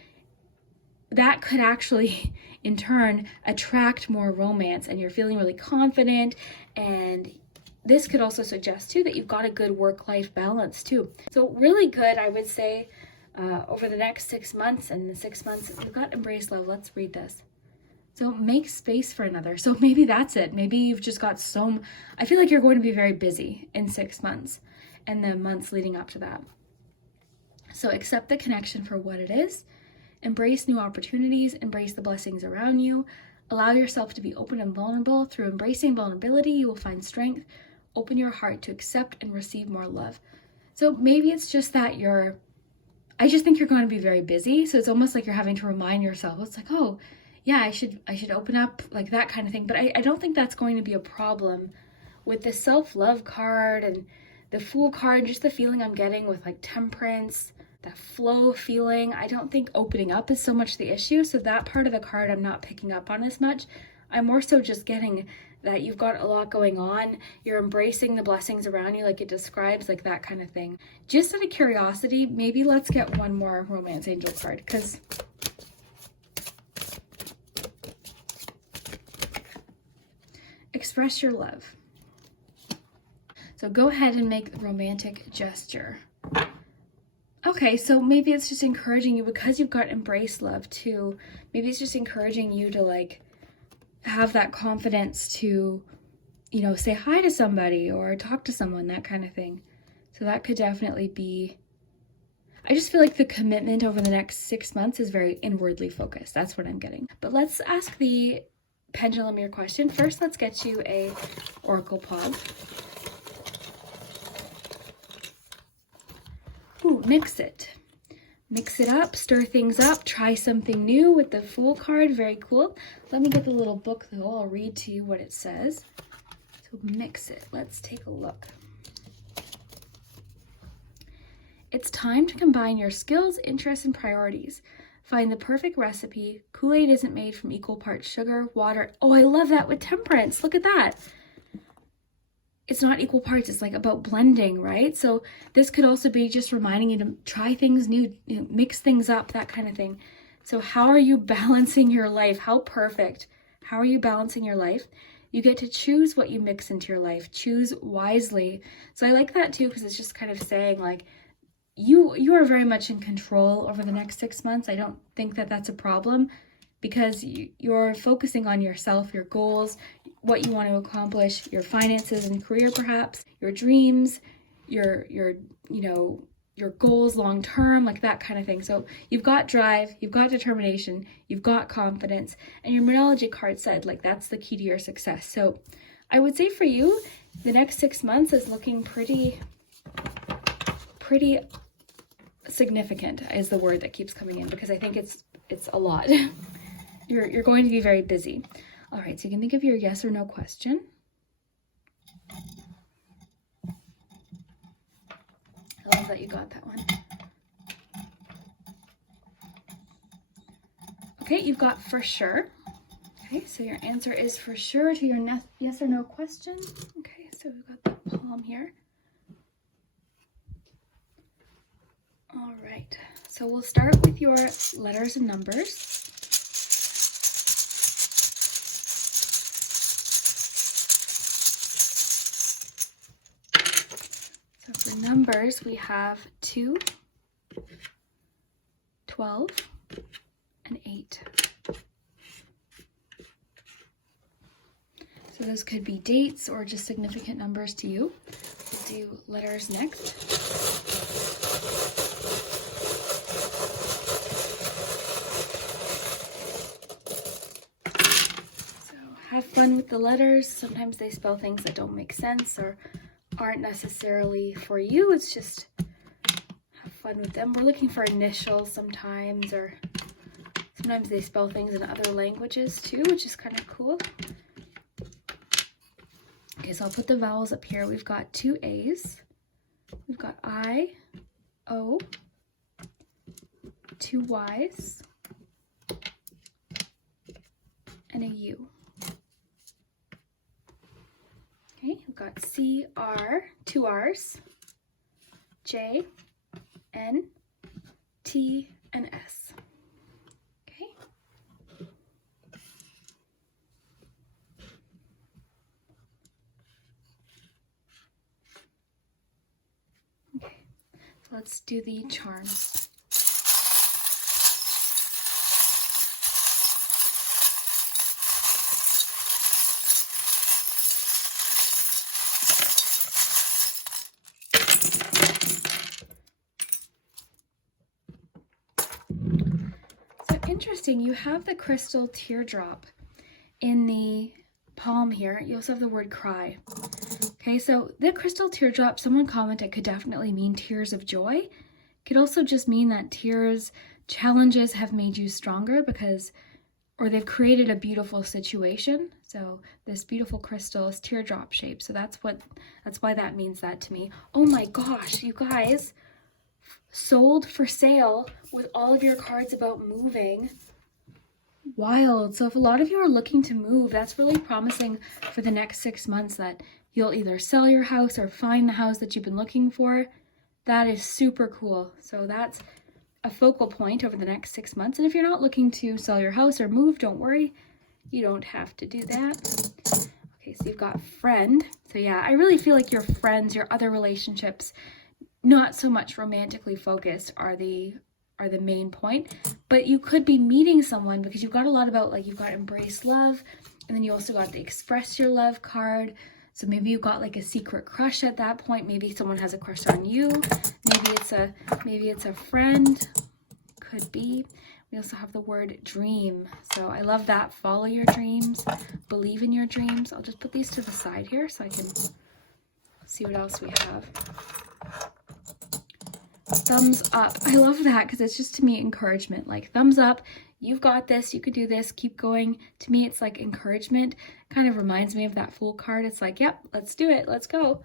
That could actually, in turn, attract more romance, and you're feeling really confident. And this could also suggest too that you've got a good work-life balance too. So really good, I would say, over the next 6 months. And in the 6 months, we've got embrace love. Let's read this. So make space for another. So maybe that's it. Maybe you've just got I feel like you're going to be very busy in 6 months and the months leading up to that. So accept the connection for what it is. Embrace new opportunities. Embrace the blessings around you. Allow yourself to be open and vulnerable. Through embracing vulnerability, you will find strength. Open your heart to accept and receive more love. So maybe it's just that I just think you're going to be very busy. So it's almost like you're having to remind yourself. It's like, oh, yeah, I should open up, like that kind of thing. But I don't think that's going to be a problem with the self-love card and the Fool card, and just the feeling I'm getting with like temperance, that flow feeling. I don't think opening up is so much the issue. So that part of the card I'm not picking up on as much. I'm more so just getting that you've got a lot going on. You're embracing the blessings around you like it describes, like that kind of thing. Just out of curiosity, maybe let's get one more romance angel card, because express your love. So go ahead and make the romantic gesture. Okay, so maybe it's just encouraging you, because you've got embrace love too. Maybe it's just encouraging you to like have that confidence to, you know, say hi to somebody or talk to someone, that kind of thing. So that could definitely be, I just feel like the commitment over the next 6 months is very inwardly focused. That's what I'm getting. But let's ask the pendulum your question. First, let's get you a oracle Poggz. Ooh, mix it. Mix it up, stir things up, try something new with the Fool card. Very cool. Let me get the little book though. I'll read to you what it says. So mix it. Let's take a look. It's time to combine your skills, interests, and priorities. Find the perfect recipe. Kool-Aid isn't made from equal parts sugar, water. Oh, I love that with temperance. Look at that. It's not equal parts. It's like about blending, right? So this could also be just reminding you to try things new, you know, mix things up, that kind of thing. So how are you balancing your life? How perfect. How are you balancing your life? You get to choose what you mix into your life. Choose wisely. So I like that too, because it's just kind of saying like, you are very much in control over the next 6 months. I don't think that that's a problem, because you're focusing on yourself, your goals, what you want to accomplish, your finances and career perhaps, your dreams, your goals long term, like that kind of thing. So you've got drive, you've got determination, you've got confidence, and your Moonology card said like that's the key to your success. So I would say for you, the next 6 months is looking pretty significant is the word that keeps coming in, because I think it's a lot. You're going to be very busy. All right, so you can think of your yes or no question. I love that you got that one. Okay, you've got for sure. Okay, so your answer is for sure to your yes or no question. Okay, so we've got the palm here. All right, so we'll start with your letters and numbers. So for numbers, we have 2, 12, and 8. So those could be dates or just significant numbers to you. We'll do letters next. So have fun with the letters. Sometimes they spell things that don't make sense or aren't necessarily for you. It's just have fun with them. We're looking for initials sometimes, or sometimes they spell things in other languages too, which is kind of cool. Okay, so I'll put the vowels up here. We've got 2 A's. We've got I, O, 2 Y's, and a U. Okay, we've got C, R, 2 R's, J, N, T, and S. Okay. Okay, so let's do the charms. Interesting, you have the crystal teardrop in the palm here. You also have the word cry. Okay, so the crystal teardrop, someone commented, could definitely mean tears of joy. It could also just mean that challenges have made you stronger or they've created a beautiful situation. So this beautiful crystal is teardrop shaped. So that's why that means that to me. Oh my gosh, you guys, sold for sale with all of your cards about moving. Wild. So if a lot of you are looking to move, that's really promising for the next 6 months that you'll either sell your house or find the house that you've been looking for. That is super cool. So that's a focal point over the next 6 months. And if you're not looking to sell your house or move, don't worry. You don't have to do that. Okay, so you've got friend. So yeah, I really feel like your friends, your other relationships, not so much romantically focused, are the main point. But you could be meeting someone because you've got a lot about, like, you've got embrace love, and then you also got the express your love card. So maybe you've got like a secret crush at that point. Maybe someone has a crush on you. Maybe it's a friend. Could be. We also have the word dream. So I love that. Follow your dreams. Believe in your dreams. I'll just put these to the side here so I can see what else we have. Thumbs up. I love that because it's just, to me, encouragement. Like, thumbs up. You've got this. You can do this. Keep going. To me, it's like encouragement. Kind of reminds me of that Fool card. It's like, yep, let's do it. Let's go.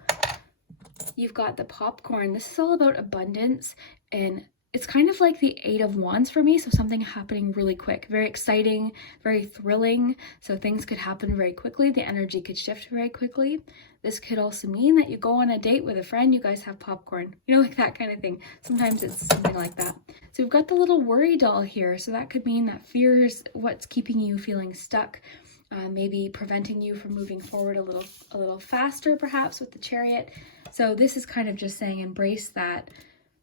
You've got the popcorn. This is all about abundance, and it's kind of like the 8 of Wands for me. So something happening really quick, very exciting, very thrilling. So things could happen very quickly. The energy could shift very quickly. This could also mean that you go on a date with a friend, you guys have popcorn, you know, like that kind of thing. Sometimes it's something like that. So we've got the little worry doll here. So that could mean that fear is what's keeping you feeling stuck, maybe preventing you from moving forward a little faster, perhaps, with the Chariot. So this is kind of just saying embrace that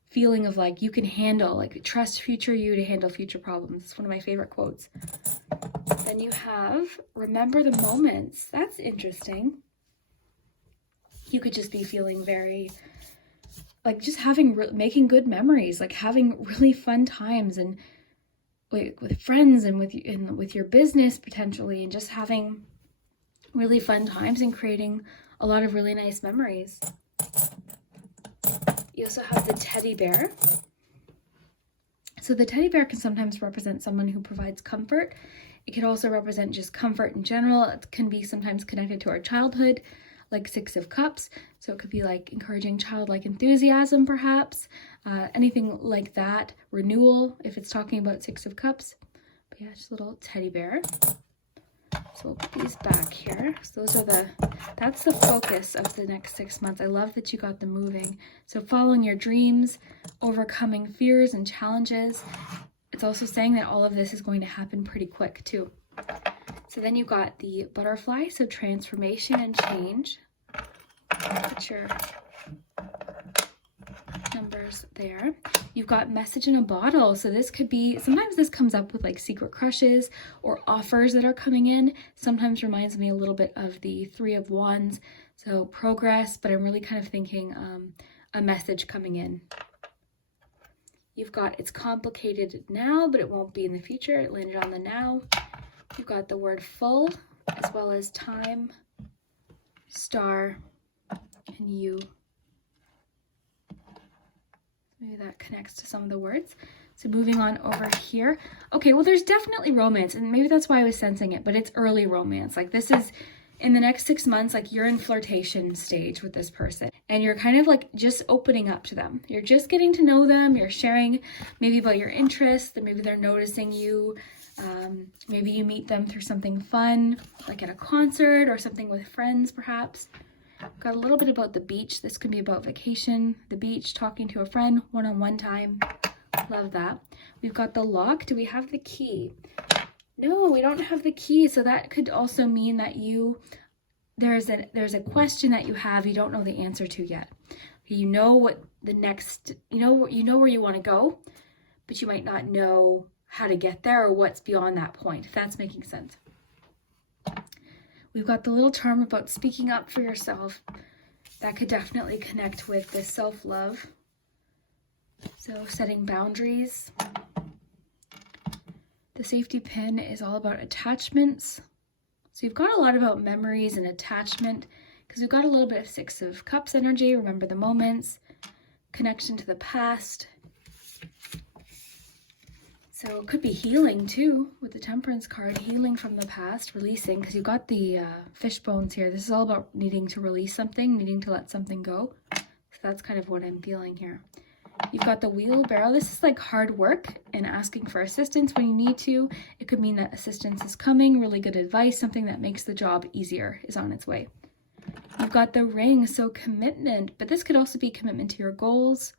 feeling of like you can handle, like trust future you to handle future problems. It's one of my favorite quotes. Then you have remember the moments. That's interesting. You could just be feeling very like just making good memories, like having really fun times and with friends and with your business potentially, and just having really fun times and creating a lot of really nice memories. You also have the teddy bear. So the teddy bear can sometimes represent someone who provides comfort. It can also represent just comfort in general. It can be sometimes connected to our childhood, like 6 of Cups. So it could be like encouraging childlike enthusiasm, perhaps. Anything like that. Renewal, if it's talking about 6 of Cups. But yeah, just a little teddy bear. So we'll put these back here. So that's the focus of the next 6 months. I love that you got the moving. So following your dreams, overcoming fears and challenges. It's also saying that all of this is going to happen pretty quick too. So then you got the butterfly, so transformation and change. Put your numbers there. You've got message in a bottle. So this could be, sometimes this comes up with like secret crushes or offers that are coming in. Sometimes reminds me a little bit of the 3 of Wands. So progress, but I'm really kind of thinking a message coming in. You've got it's complicated now, but it won't be in the future. It landed on the now. You've got the word full, as well as time, star, and you. Maybe that connects to some of the words. So moving on over here. Okay, well, there's definitely romance, and maybe that's why I was sensing it, but it's early romance. Like, this is in the next 6 months, like you're in flirtation stage with this person, and you're kind of like just opening up to them. You're just getting to know them. You're sharing maybe about your interests, and maybe they're noticing you. Maybe you meet them through something fun, like at a concert or something with friends, perhaps. Got a little bit about the beach. This could be about vacation, the beach, talking to a friend, one-on-one time. Love that. We've got the lock. Do we have the key? No, we don't have the key. So that could also mean that there's a question that you have, you don't know the answer to yet. You know what the next, you know where you want to go, but you might not know how to get there or what's beyond that point, if that's making sense. We've got the little charm about speaking up for yourself. That could definitely connect with the self-love. So setting boundaries. The safety pin is all about attachments. So you've got a lot about memories and attachment. because we've got a little bit of Six of Cups energy. Remember the moments, connection to the past. So it could be healing too with the Temperance card, healing from the past, releasing, because you've got the fish bones here. This is all about needing to release something, needing to let something go. So that's kind of what I'm feeling here. You've got the wheelbarrow. This is like hard work and asking for assistance when you need to. It could mean that assistance is coming, really good advice, something that makes the job easier is on its way. You've got the ring, so commitment, but this could also be commitment to your goals.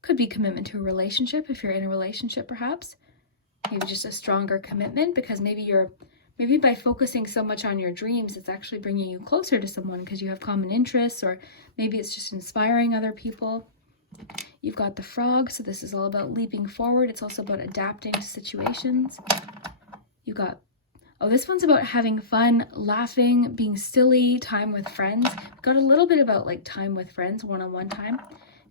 Could be commitment to a relationship if you're in a relationship perhaps. Maybe just a stronger commitment because maybe by focusing so much on your dreams, it's actually bringing you closer to someone because you have common interests, or maybe it's just inspiring other people. You've got the frog, so this is all about leaping forward. It's also about adapting to situations. You got, oh, this one's about having fun, laughing, being silly, time with friends. Got a little bit about like time with friends, one-on-one time.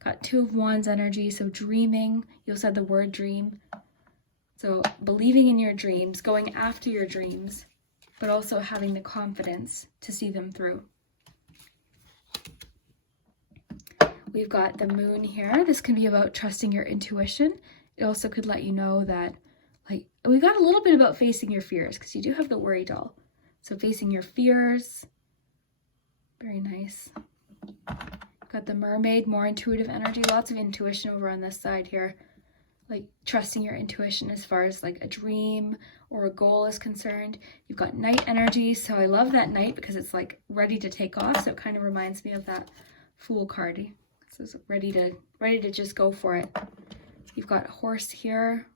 Got Two of Wands energy, so dreaming. You also had the word dream. So believing in your dreams, going after your dreams, but also having the confidence to see them through. We've got the moon here. This can be about trusting your intuition. It also could let you know that, like, we've got a little bit about facing your fears because you do have the worry doll. So facing your fears. Very nice. Got the mermaid, more intuitive energy, lots of intuition over on this side here. Like trusting your intuition as far as like a dream or a goal is concerned. You've got night energy, so I love that night because it's like ready to take off. So it kind of reminds me of that Fool card. So it's ready to just go for it. You've got horse here,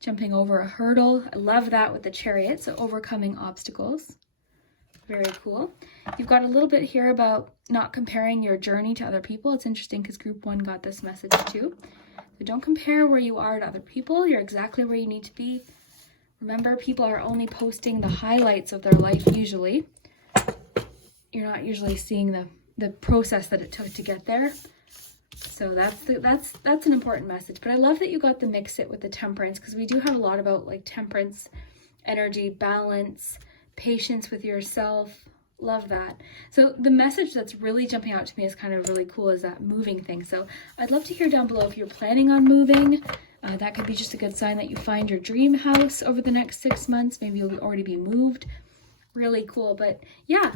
jumping over a hurdle. I love that with the Chariot, so overcoming obstacles. Very cool. You've got a little bit here about not comparing your journey to other people. It's interesting because group 1 got this message too. So don't compare where you are to other people. You're exactly where you need to be. Remember, people are only posting the highlights of their life usually. You're not usually seeing the process that it took to get there. So that's an important message. But I love that you got the mix it with the Temperance because we do have a lot about like temperance, energy, balance, patience with yourself. Love that. So the message that's really jumping out to me is kind of really cool is that moving thing. So I'd love to hear down below if you're planning on moving. That could be just a good sign that you find your dream house over the next 6 months. Maybe you'll already be moved. Really cool. But yeah,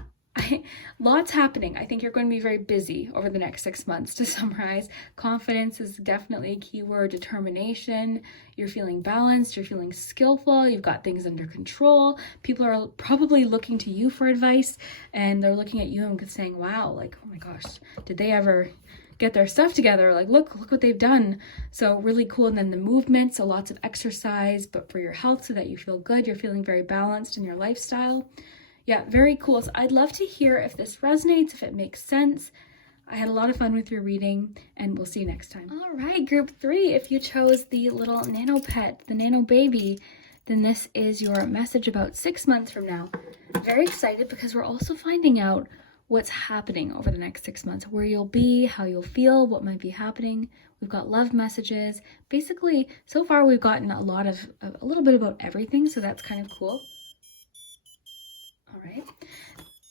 lots happening. I think you're going to be very busy over the next 6 months. To summarize, confidence is definitely a key word. Determination. You're feeling balanced. You're feeling skillful. You've got things under control. People are probably looking to you for advice, and they're looking at you and saying, wow, like, oh my gosh, did they ever get their stuff together? Like, look what they've done. So really cool. And then the movement, so lots of exercise, but for your health so that you feel good. You're feeling very balanced in your lifestyle. Yeah, very cool. So I'd love to hear if this resonates, if it makes sense. I had a lot of fun with your reading, and we'll see you next time. All right, group 3, if you chose the little nano pet, the Nano Baby, then this is your message about 6 months from now. Very excited because we're also finding out what's happening over the next 6 months, where you'll be, how you'll feel, what might be happening. We've got love messages. Basically, so far we've gotten a little bit about everything, so that's kind of cool. All right,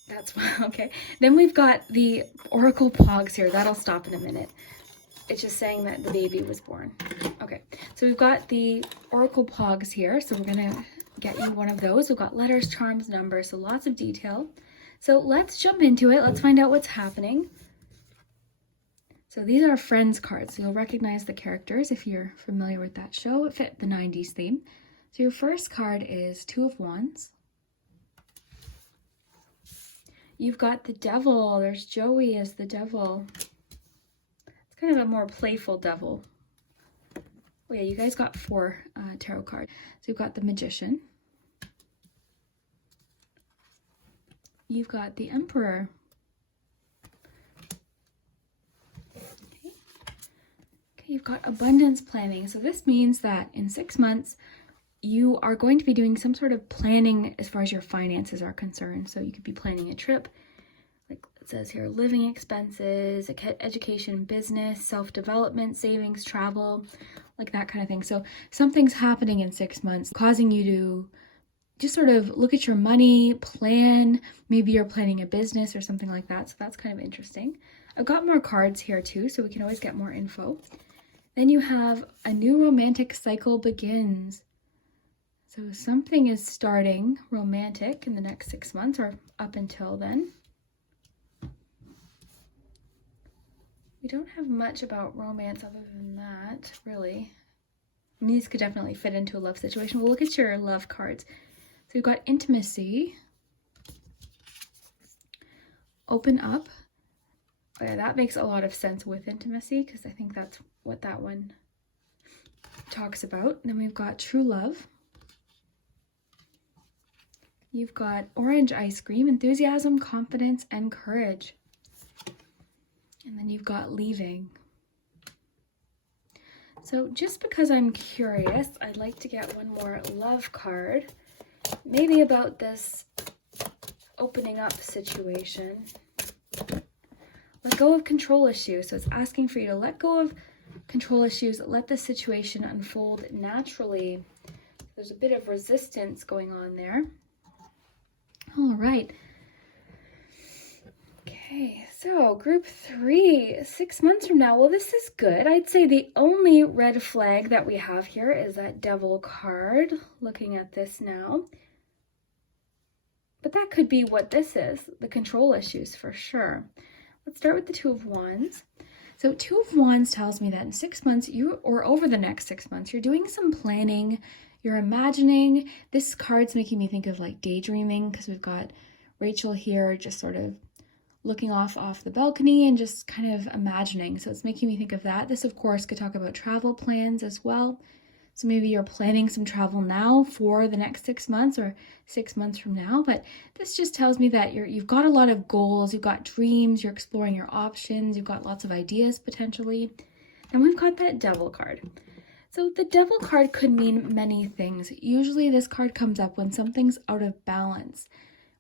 that's okay. Then we've got the Oracle Poggz here. That'll stop in a minute. It's just saying that the baby was born. Okay, so we've got the Oracle Poggz here. So we're gonna get you one of those. We've got letters, charms, numbers, so lots of detail. So let's jump into it. Let's find out what's happening. So these are Friends cards. So you'll recognize the characters if you're familiar with that show. It fit the 90s theme. So your first card is Two of Wands. You've got the Devil. There's Joey as the Devil. It's kind of a more playful devil. Oh yeah, you guys got 4 tarot cards. So you've got the Magician. You've got the Emperor. Okay, you've got abundance planning. So this means that in 6 months, you are going to be doing some sort of planning as far as your finances are concerned. So you could be planning a trip, like it says here, living expenses, education, business, self-development, savings, travel, like that kind of thing. So something's happening in 6 months, causing you to just sort of look at your money, plan. Maybe you're planning a business or something like that. So that's kind of interesting. I've got more cards here too, so we can always get more info. Then you have a new romantic cycle begins. So something is starting romantic in the next 6 months or up until then. We don't have much about romance other than that, really. I mean, these could definitely fit into a love situation. We'll look at your love cards. So you've got intimacy. Open up. Oh yeah, that makes a lot of sense with intimacy because I think that's what that one talks about. Then we've got true love. You've got orange ice cream, enthusiasm, confidence, and courage. And then you've got leaving. So just because I'm curious, I'd like to get one more love card. Maybe about this opening up situation. Let go of control issues. So it's asking for you to let go of control issues, let the situation unfold naturally. There's a bit of resistance going on there. All right. Okay, so group 3, 6 months from now. Well, this is good. I'd say the only red flag that we have here is that devil card, looking at this now. But that could be what this is, the control issues for sure. Let's start with the Two of Wands. So Two of Wands tells me that in 6 months, or over the next 6 months, you're doing some planning, you're imagining. This card's making me think of like daydreaming because we've got Rachel here just sort of looking off the balcony and just kind of imagining. So it's making me think of that. This, of course, could talk about travel plans as well. So maybe you're planning some travel now for the next 6 months or 6 months from now. But this just tells me that you've got a lot of goals, you've got dreams, you're exploring your options, you've got lots of ideas potentially. And we've got that Devil card. So the Devil card could mean many things. Usually this card comes up when something's out of balance.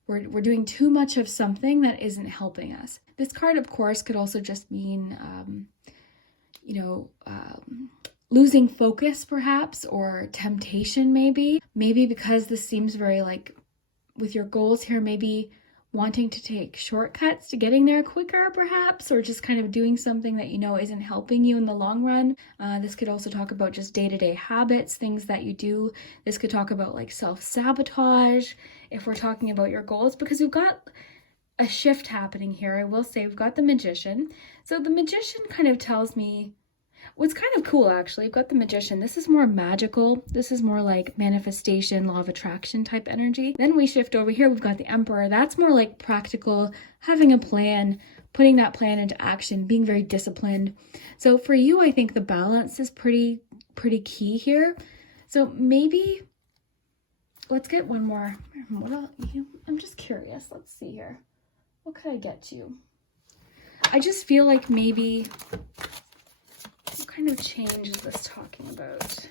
We're doing too much of something that isn't helping us. This card, of course, could also just mean, losing focus perhaps, or temptation maybe. Maybe because this seems very like, with your goals here, maybe wanting to take shortcuts to getting there quicker perhaps, or just kind of doing something that you know isn't helping you in the long run. This could also talk about just day-to-day habits, things that you do. This could talk about like self-sabotage if we're talking about your goals, because we've got a shift happening here. I will say we've got the Magician. So the Magician kind of tells me what's kind of cool, actually. We've got the Magician. This is more magical. This is more like manifestation, law of attraction type energy. Then we shift over here. We've got the Emperor. That's more like practical, having a plan, putting that plan into action, being very disciplined. So for you, I think the balance is pretty key here. So maybe let's get one more. I'm just curious. Let's see here. What could I get you? I just feel like maybe, what kind of change is this talking about?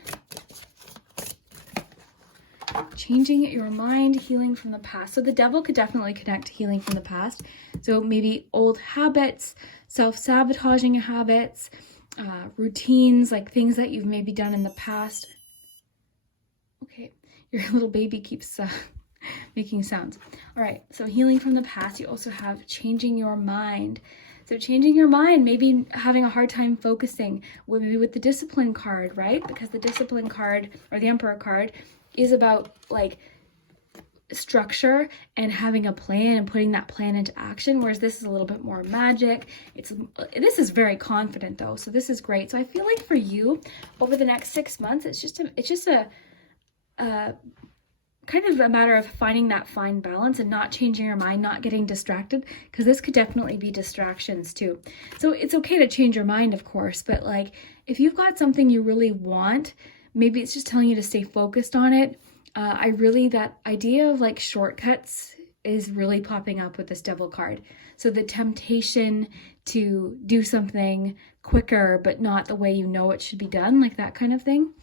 Changing your mind, healing from the past. So the Devil could definitely connect to healing from the past. So maybe old habits, self-sabotaging habits, routines, like things that you've maybe done in the past. Okay, your little baby keeps making sounds. All right, so healing from the past. You also have changing your mind. So changing your mind, maybe having a hard time focusing, maybe with the Discipline card, right? Because the Discipline card, or the Emperor card, is about like structure and having a plan and putting that plan into action, whereas this is a little bit more magic. This is very confident though, so this is great. So I feel like for you, over the next 6 months, it's just a kind of a matter of finding that fine balance and not changing your mind, not getting distracted, because this could definitely be distractions too. So it's okay to change your mind, of course, but like if you've got something you really want, maybe it's just telling you to stay focused on it. That idea of like shortcuts is really popping up with this Devil card. So the temptation to do something quicker, but not the way you know it should be done, like that kind of thing.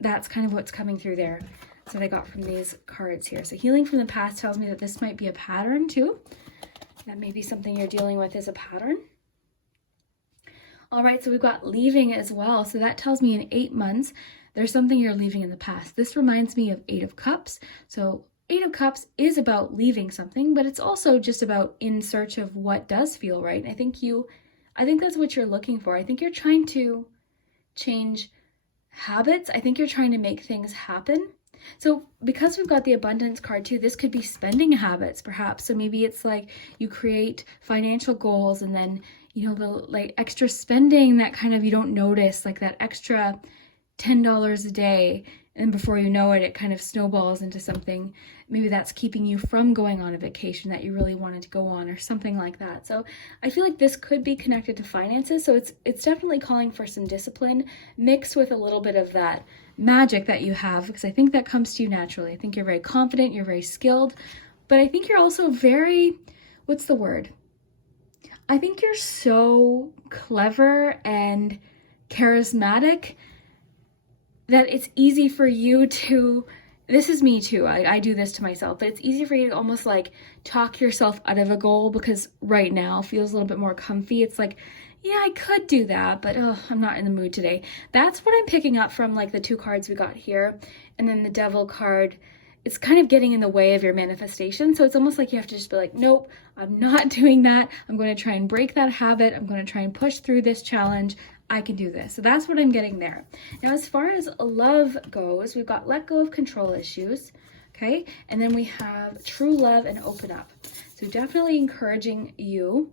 That's kind of what's coming through there. So I got from these cards here. So healing from the past tells me that this might be a pattern too. That may be something you're dealing with as a pattern. All right, so we've got leaving as well. So that tells me in 8 months there's something you're leaving in the past. This reminds me of Eight of Cups. So Eight of Cups is about leaving something, but it's also just about in search of what does feel right. I think that's what you're looking for. I think you're trying to change habits. I think you're trying to make things happen. So because we've got the abundance card too, this could be spending habits perhaps. So maybe it's like you create financial goals and then, the like extra spending that kind of you don't notice, like that extra $10 a day. And before you know it, it kind of snowballs into something. Maybe that's keeping you from going on a vacation that you really wanted to go on or something like that. So I feel like this could be connected to finances. So it's definitely calling for some discipline mixed with a little bit of that magic that you have, because I think that comes to you naturally. I think you're very confident, you're very skilled, but I think you're also very, what's the word? I think you're so clever and charismatic that it's easy for you to, this is me too, I do this to myself, but it's easy for you to almost like talk yourself out of a goal because right now feels a little bit more comfy. It's like, yeah, I could do that, but I'm not in the mood today. That's what I'm picking up from like the two cards we got here. And then the Devil card, it's kind of getting in the way of your manifestation. So it's almost like you have to just be like, nope, I'm not doing that. I'm going to try and break that habit. I'm going to try and push through this challenge. I can do this. So that's what I'm getting there. Now, as far as love goes, we've got let go of control issues. Okay. And then we have true love and open up. So definitely encouraging you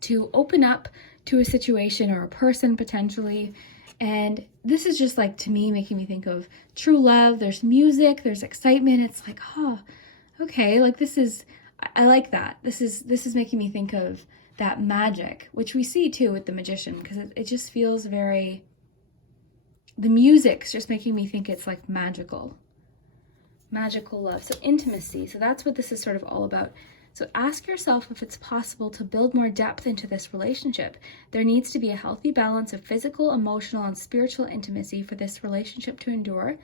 to open up to a situation or a person potentially. And this is just like, to me, making me think of true love. There's music, there's excitement. It's like, oh, okay. Like I like that. This is making me think of that magic, which we see too with the Magician, because it just feels very, the music's just making me think it's like magical love. So intimacy. So that's what this is sort of all about. So ask yourself if it's possible to build more depth into this relationship. There needs to be a healthy balance of physical, emotional, and spiritual intimacy for this relationship to endure.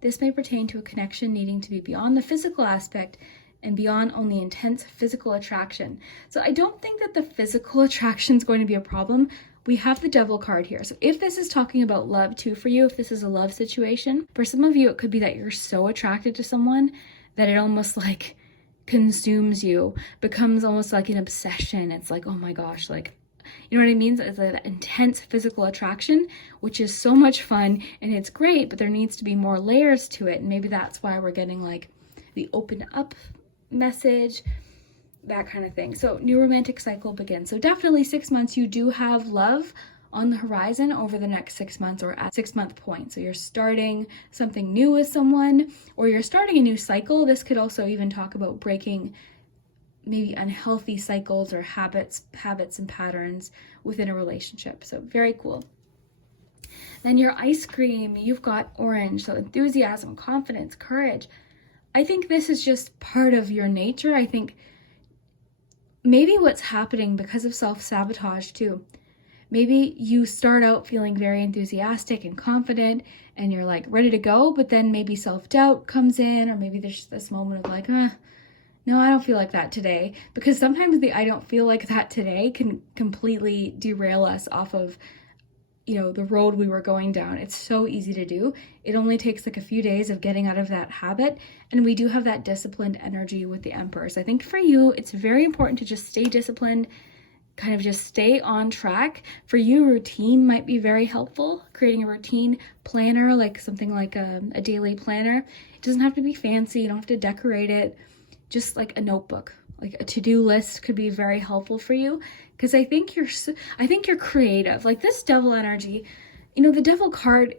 This may pertain to a connection needing to be beyond the physical aspect and beyond only intense physical attraction. So I don't think that the physical attraction is going to be a problem. We have the Devil card here. So if this is talking about love too for you, if this is a love situation, for some of you, it could be that you're so attracted to someone that it almost like consumes you, becomes almost like an obsession. It's like, oh my gosh, like, you know what I mean? It's like that intense physical attraction, which is so much fun and it's great, but there needs to be more layers to it. And maybe that's why we're getting like the open up message, that kind of thing. So new romantic cycle begins. So definitely 6 months, you do have love on the horizon over the next 6 months or at 6-month point. So you're starting something new with someone, or you're starting a new cycle. This could also even talk about breaking maybe unhealthy cycles or habits and patterns within a relationship. So very cool. Then your ice cream, you've got orange. So enthusiasm, confidence, courage. I think this is just part of your nature. I think maybe what's happening because of self-sabotage too. Maybe you start out feeling very enthusiastic and confident and you're like ready to go, but then maybe self-doubt comes in, or maybe there's this moment of like, no, I don't feel like that today. Because sometimes the I don't feel like that today can completely derail us off of, the road we were going down. It's so easy to do. It only takes like a few days of getting out of that habit. And we do have that disciplined energy with the Emperors. I think for you, it's very important to just stay disciplined, kind of just stay on track. For you, routine might be very helpful. Creating a routine planner, like something like a daily planner. It doesn't have to be fancy. You don't have to decorate it. Just like a notebook, like a to-do list could be very helpful for you. Because I think you're creative. Like this Devil energy, the Devil card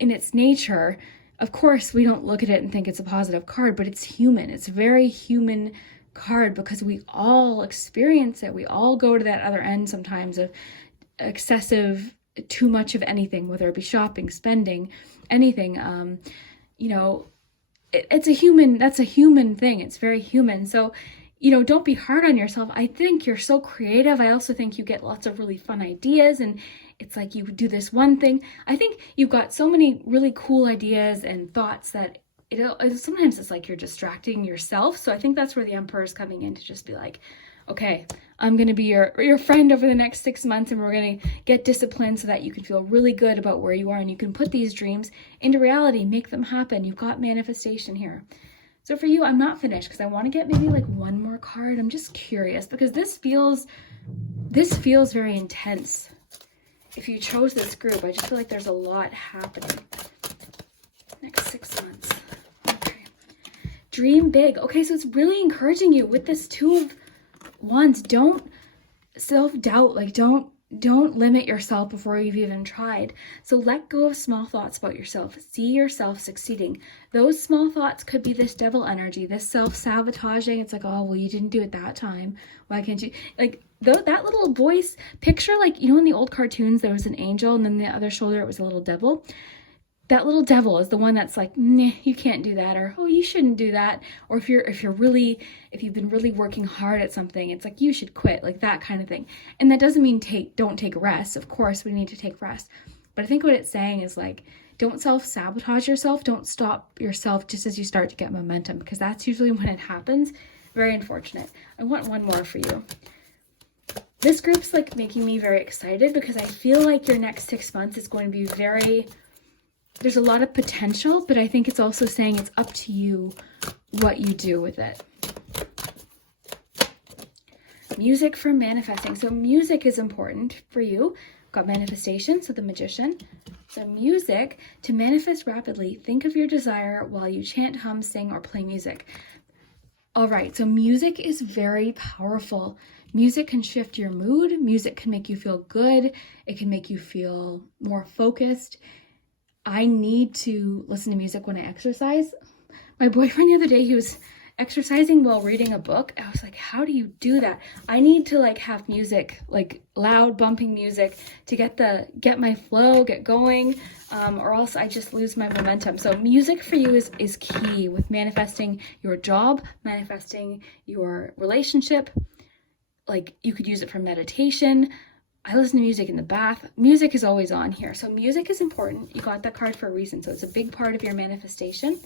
in its nature, of course, we don't look at it and think it's a positive card, but it's human. It's a very human card because we all experience it. We all go to that other end sometimes of excessive, too much of anything, whether it be shopping, spending, anything. That's a human thing. It's very human. So, don't be hard on yourself. I think you're so creative. I also think you get lots of really fun ideas, and it's like you do this one thing. I think you've got so many really cool ideas and thoughts that sometimes it's like you're distracting yourself. So I think that's where the Emperor is coming in to just be like, okay, I'm going to be your friend over the next 6 months, and we're going to get disciplined so that you can feel really good about where you are and you can put these dreams into reality, make them happen. You've got manifestation here. So for you, I'm not finished because I want to get maybe like one more card. I'm just curious because this feels very intense. If you chose this group, I just feel like there's a lot happening next 6 months. Okay. Dream big. Okay, so it's really encouraging you with this Two of Wands. Don't self-doubt, like don't limit yourself before you've even tried. So let go of small thoughts about yourself. See yourself succeeding. Those small thoughts could be this devil energy, this self-sabotaging. It's like, oh, well, you didn't do it that time. Why can't you? Like that little voice, picture like, you know, in the old cartoons, there was an angel and then the other shoulder, it was a little devil. That little devil is the one that's like, nah, you can't do that, or oh, you shouldn't do that. Or if you've been really working hard at something, it's like you should quit, like that kind of thing. And that doesn't mean don't take rest. Of course, we need to take rest. But I think what it's saying is like, don't self-sabotage yourself. Don't stop yourself just as you start to get momentum, because that's usually when it happens. Very unfortunate. I want one more for you. This group's like making me very excited because I feel like your next 6 months is going to be there's a lot of potential, but I think it's also saying it's up to you what you do with it. Music for manifesting. So music is important for you. Got manifestation, so the Magician. So music, to manifest rapidly, think of your desire while you chant, hum, sing, or play music. All right, so music is very powerful. Music can shift your mood. Music can make you feel good. It can make you feel more focused. I need to listen to music when I exercise. My boyfriend the other day, he was exercising while reading a book. I was like, how do you do that? I need to like have music, like loud bumping music to get my flow, get going, or else I just lose my momentum. So music for you is key with manifesting your job, manifesting your relationship. Like you could use it for meditation. I listen to music in the bath. Music is always on here. So music is important. You got that card for a reason. So it's a big part of your manifestation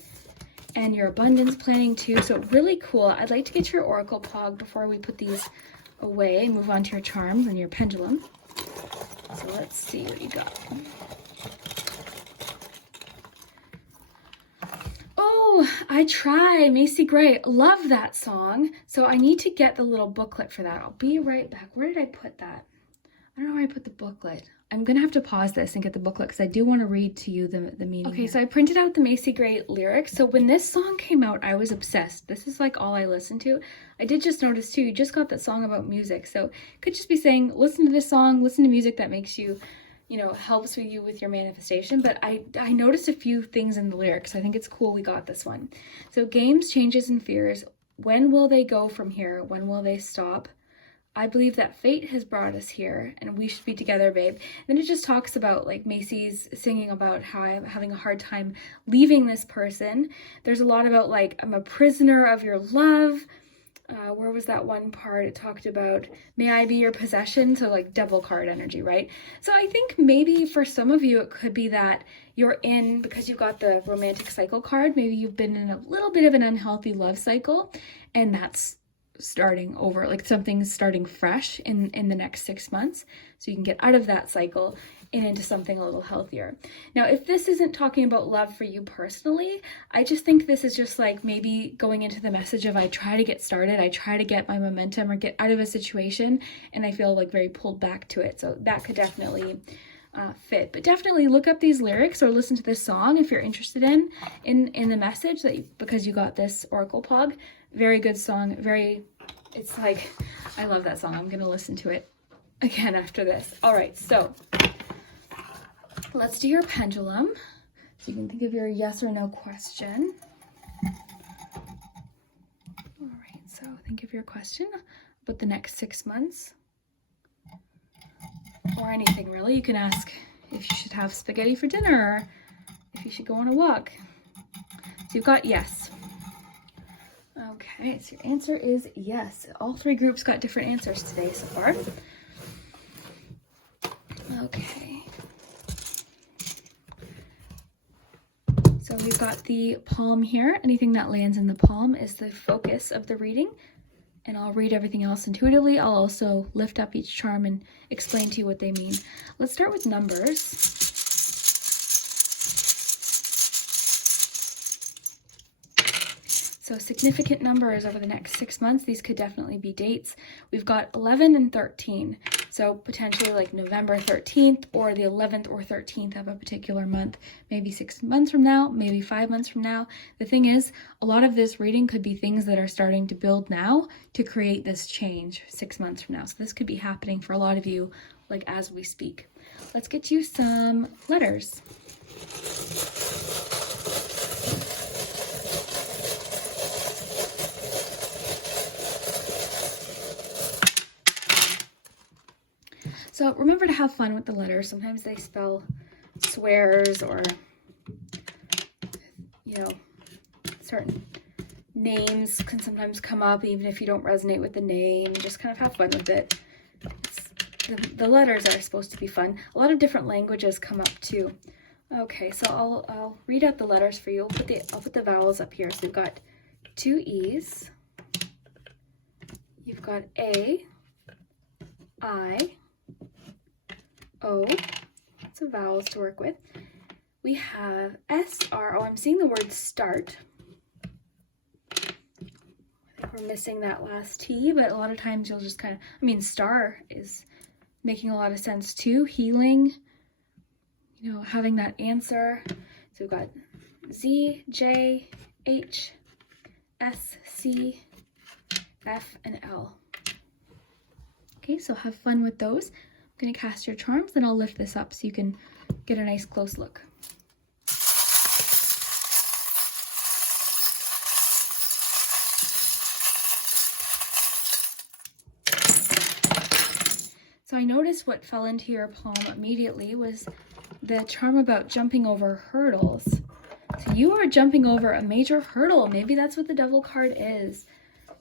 and your abundance planning too. So really cool. I'd like to get your Oracle Poggz before we put these away and move on to your charms and your pendulum. So let's see what you got. Oh, I Try, Macy Gray. Love that song. So I need to get the little booklet for that. I'll be right back. Where did I put that? I don't know where I put the booklet. I'm going to have to pause this and get the booklet because I do want to read to you the meaning. Okay, so I printed out the Macy Gray lyrics. So when this song came out, I was obsessed. This is like all I listened to. I did just notice too, you just got that song about music. So it could just be saying, listen to this song, listen to music that makes you, helps with you with your manifestation. But I noticed a few things in the lyrics. I think it's cool we got this one. So games, changes, and fears. When will they go from here? When will they stop? I believe that fate has brought us here and we should be together, babe. And then it just talks about like Macy's singing about how I'm having a hard time leaving this person. There's a lot about like, I'm a prisoner of your love. Where was that one part? It talked about, may I be your possession? So like devil card energy, right? So I think maybe for some of you, it could be that you're in, because you've got the romantic cycle card, maybe you've been in a little bit of an unhealthy love cycle and that's starting over, like something's starting fresh in the next 6 months, so you can get out of that cycle and into something a little healthier. Now, if this isn't talking about love for you personally, I just think this is just like maybe going into the message of I try to get started, I try to get my momentum or get out of a situation, and I feel like very pulled back to it. So that could definitely fit. But definitely look up these lyrics or listen to this song if you're interested in the message because you got this Oracle Poggz. Very good song. It's like, I love that song. I'm going to listen to it again after this. All right, so let's do your pendulum. So you can think of your yes or no question. All right, so think of your question about the next 6 months. Or anything really. You can ask if you should have spaghetti for dinner or if you should go on a walk. So you've got yes. Okay, so your answer is yes. All 3 groups got different answers today so far. Okay. So we've got the palm here. Anything that lands in the palm is the focus of the reading. and I'll read everything else intuitively. I'll also lift up each charm and explain to you what they mean. Let's start with numbers. So significant numbers over the next 6 months. These could definitely be dates. We've got 11 and 13. So potentially like November 13th or the 11th or 13th of a particular month. Maybe 6 months from now, maybe 5 months from now. The thing is, a lot of this reading could be things that are starting to build now to create this change 6 months from now. So this could be happening for a lot of you, like as we speak. Let's get you some letters. So remember to have fun with the letters. Sometimes they spell swears or, you know, certain names can sometimes come up even if you don't resonate with the name. Just kind of have fun with it. The letters are supposed to be fun. A lot of different languages come up too. Okay, so I'll read out the letters for you. I'll put the vowels up here. So you've got 2 E's. You've got A, I, O, lots of vowels to work with. We have S-R, oh, I'm seeing the word start. I think we're missing that last T, but a lot of times you'll just kind of, I mean, star is making a lot of sense too. Healing, you know, having that answer. So we've got Z, J, H, S, C, F, and L. Okay, so have fun with those. I'm going to cast your charms, then I'll lift this up so you can get a nice close look. So I noticed what fell into your palm immediately was the charm about jumping over hurdles. So you are jumping over a major hurdle. Maybe that's what the Devil card is,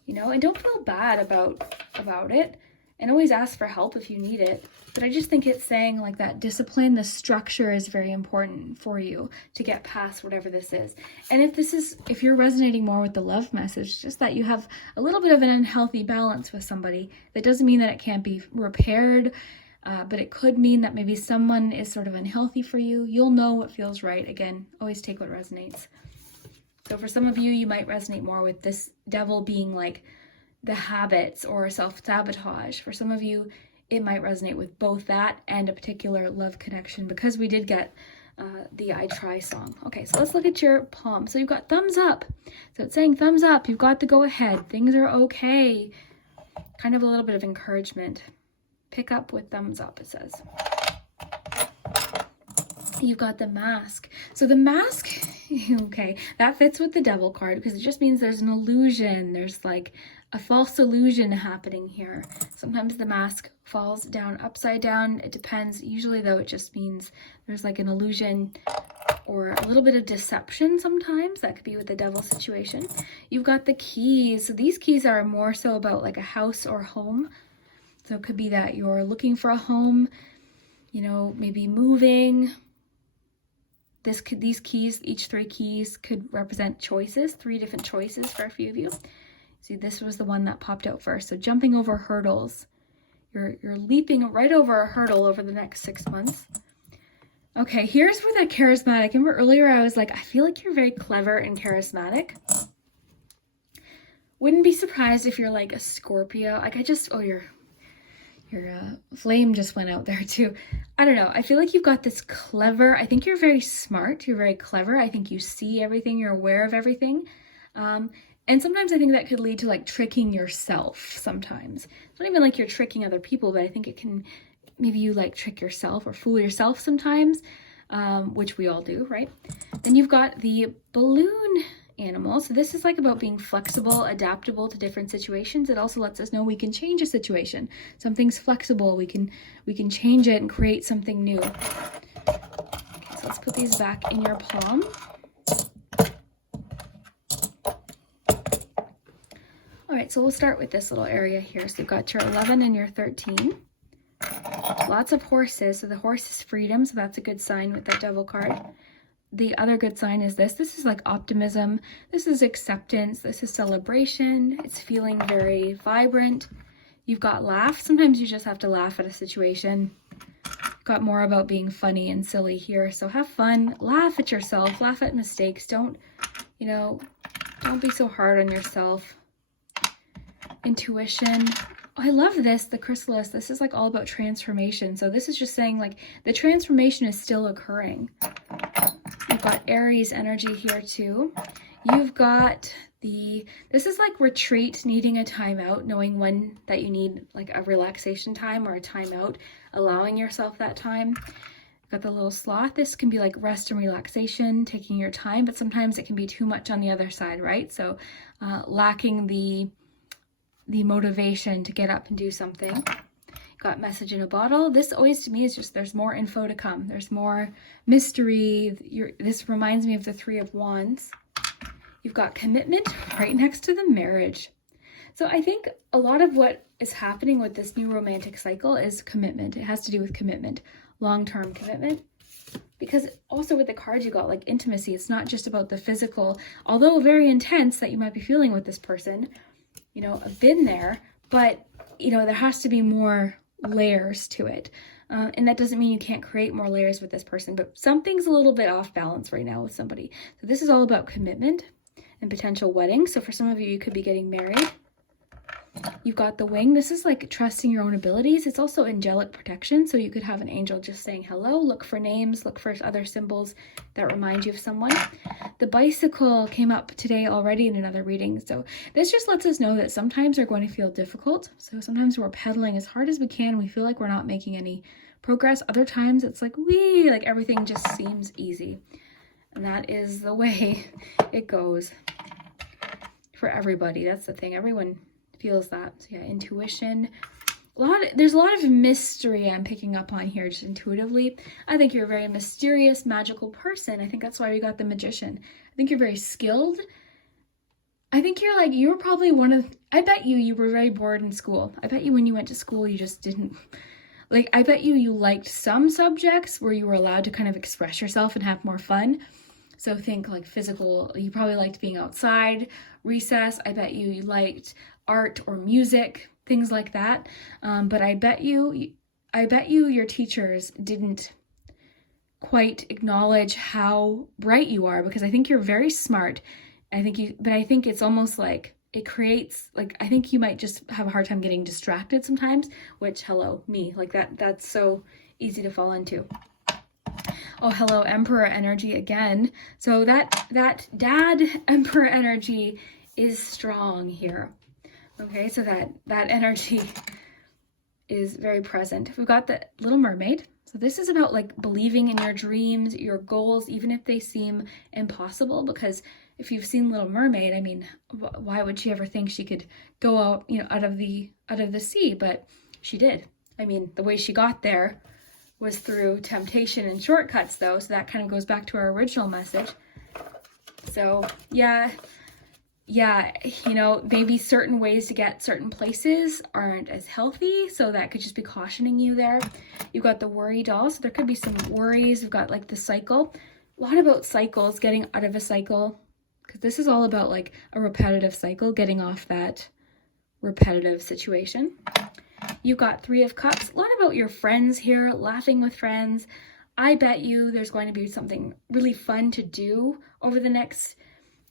you know, and don't feel bad about it. And always ask for help if you need it. But I just think it's saying like that discipline, the structure is very important for you to get past whatever this is. And if you're resonating more with the love message, just that you have a little bit of an unhealthy balance with somebody, that doesn't mean that it can't be repaired, but it could mean that maybe someone is sort of unhealthy for you. You'll know what feels right. Again, always take what resonates. So for some of you, you might resonate more with this devil being like the habits or self-sabotage. For some of you, it might resonate with both that and a particular love connection, because we did get the I Try song. Okay, so let's look at your palm. So you've got thumbs up. So it's saying thumbs up. You've got the go ahead. Things are okay. Kind of a little bit of encouragement. Pick up with thumbs up, it says. You've got the mask. So the mask, okay, that fits with the Devil card because it just means there's an illusion. There's like a false illusion happening here. Sometimes the mask falls down upside down. It depends. Usually though, it just means there's like an illusion or a little bit of deception sometimes. That could be with the Devil situation. You've got the keys. So these keys are more so about like a house or home. So it could be that you're looking for a home, you know, maybe moving. These keys, each 3 keys could represent choices, 3 different choices for a few of you. See, this was the one that popped out first. So jumping over hurdles. You're leaping right over a hurdle over the next 6 months. Okay, here's where that charismatic. Remember earlier I was like, I feel like you're very clever and charismatic. Wouldn't be surprised if you're like a Scorpio. Like your flame just went out there too. I don't know. I feel like you've got this clever, I think you're very smart. You're very clever. I think you see everything. You're aware of everything. And sometimes I think that could lead to like tricking yourself sometimes. It's not even like you're tricking other people, but I think it can, maybe you like trick yourself or fool yourself sometimes, which we all do, right? Then you've got the balloon animal. So this is like about being flexible, adaptable to different situations. It also lets us know we can change a situation. Something's flexible, we can change it and create something new. Okay, so let's put these back in your palm. All right, so we'll start with this little area here. So you've got your 11 and your 13. Lots of horses. So the horse is freedom, so that's a good sign with that Devil card. the other good sign is this. This is like optimism. This is acceptance. This is celebration. It's feeling very vibrant. You've got laugh. Sometimes you just have to laugh at a situation. Got more about being funny and silly here. So have fun. Laugh at yourself. Laugh at mistakes. Don't be so hard on yourself. Intuition. Oh, I love this, the chrysalis. This is like all about transformation. So this is just saying like the transformation is still occurring. You've got Aries energy here too. You've got this is like retreat, needing a timeout, knowing when that you need like a relaxation time or a timeout, allowing yourself that time. Got the little sloth. This can be like rest and relaxation, taking your time, but sometimes it can be too much on the other side, right? So lacking the motivation to get up and do something. Got message in a bottle. This always to me is just there's more info to come. There's more mystery. This reminds me of the Three of Wands. You've got commitment right next to the marriage. So I think a lot of what is happening with this new romantic cycle is commitment. It has to do with commitment, long-term commitment. Because also with the cards you got like intimacy. It's not just about the physical, although very intense that you might be feeling with this person. I've been there, but there has to be more layers to it. And that doesn't mean you can't create more layers with this person, but something's a little bit off balance right now with somebody. So this is all about commitment and potential wedding. So for some of you, you could be getting married. You've got the wing. This is like trusting your own abilities. It's also angelic protection. So you could have an angel just saying hello, look for names, look for other symbols that remind you of someone. The bicycle came up today already in another reading. So this just lets us know that sometimes they're going to feel difficult. So sometimes we're pedaling as hard as we can. We feel like we're not making any progress. Other times it's like, everything just seems easy. And that is the way it goes for everybody. That's the thing. Everyone feels that. So yeah, intuition. There's a lot of mystery I'm picking up on here just intuitively. I think you're a very mysterious, magical person. I think that's why we got the Magician. I think you're very skilled. I think you're probably I bet you were very bored in school. I bet you when you went to school, you just didn't, I bet you liked some subjects where you were allowed to kind of express yourself and have more fun. So think like physical, you probably liked being outside, recess. I bet you liked art or music, things like that. But I bet you your teachers didn't quite acknowledge how bright you are, because I think you're very smart. But I think it's almost like it creates, I think you might just have a hard time getting distracted sometimes, which, hello, me, that's so easy to fall into. Oh, hello, Emperor energy again. So that dad Emperor energy is strong here. Okay, so that energy is very present. We've got the Little Mermaid. So this is about believing in your dreams, your goals, even if they seem impossible, because if you've seen Little Mermaid, I mean, why would she ever think she could go out, out of the sea? But she did. I mean, the way she got there was through temptation and shortcuts, though. So that kind of goes back to our original message. So yeah, maybe certain ways to get certain places aren't as healthy. So that could just be cautioning you there. You've got the worry doll. So there could be some worries. We've got the cycle. A lot about cycles, getting out of a cycle. Because this is all about a repetitive cycle, getting off that repetitive situation. You've got Three of Cups. A lot about your friends here, laughing with friends. I bet you there's going to be something really fun to do over the next,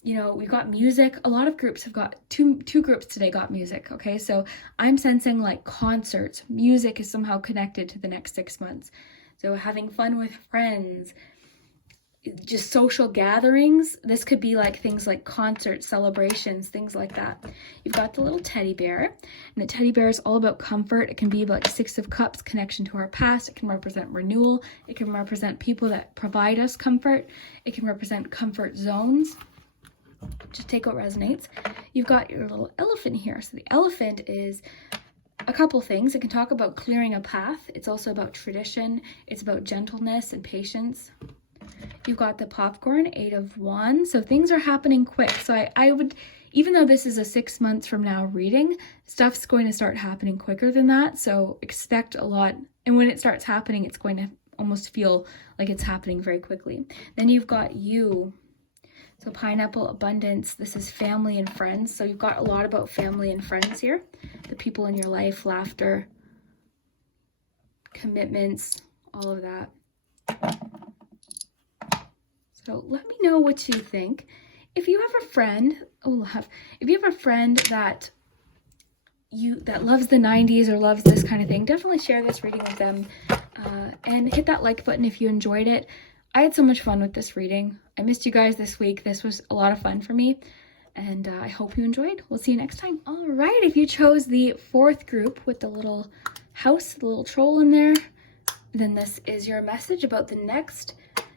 we've got music. A lot of groups have got, two groups today got music, okay? So I'm sensing concerts. Music is somehow connected to the next 6 months. So having fun with friends, just social gatherings. This could be things like concerts, celebrations, things like that. You've got the little teddy bear, and the teddy bear is all about comfort. It can be about Six of Cups, connection to our past. It can represent renewal. It can represent people that provide us comfort. It can represent comfort zones. Just take what resonates. You've got your little elephant here. So the elephant is a couple things. It can talk about clearing a path. It's also about tradition. It's about gentleness and patience. You've got the popcorn, Eight of Wands. So things are happening quick. So I would, even though this is a 6 months from now reading, stuff's going to start happening quicker than that. So expect a lot. And when it starts happening, it's going to almost feel like it's happening very quickly. Then you've got you. So pineapple, abundance, this is family and friends. So you've got a lot about family and friends here. The people in your life, laughter, commitments, all of that. So let me know what you think. If you have a friend, if you have a friend that loves the 90s or loves this kind of thing, definitely share this reading with them, and hit that like button if you enjoyed it. I had so much fun with this reading. I missed you guys this week. This was a lot of fun for me, and I hope you enjoyed. We'll see you next time. All right, if you chose the 4th group with the little house, the little troll in there, then this is your message about the next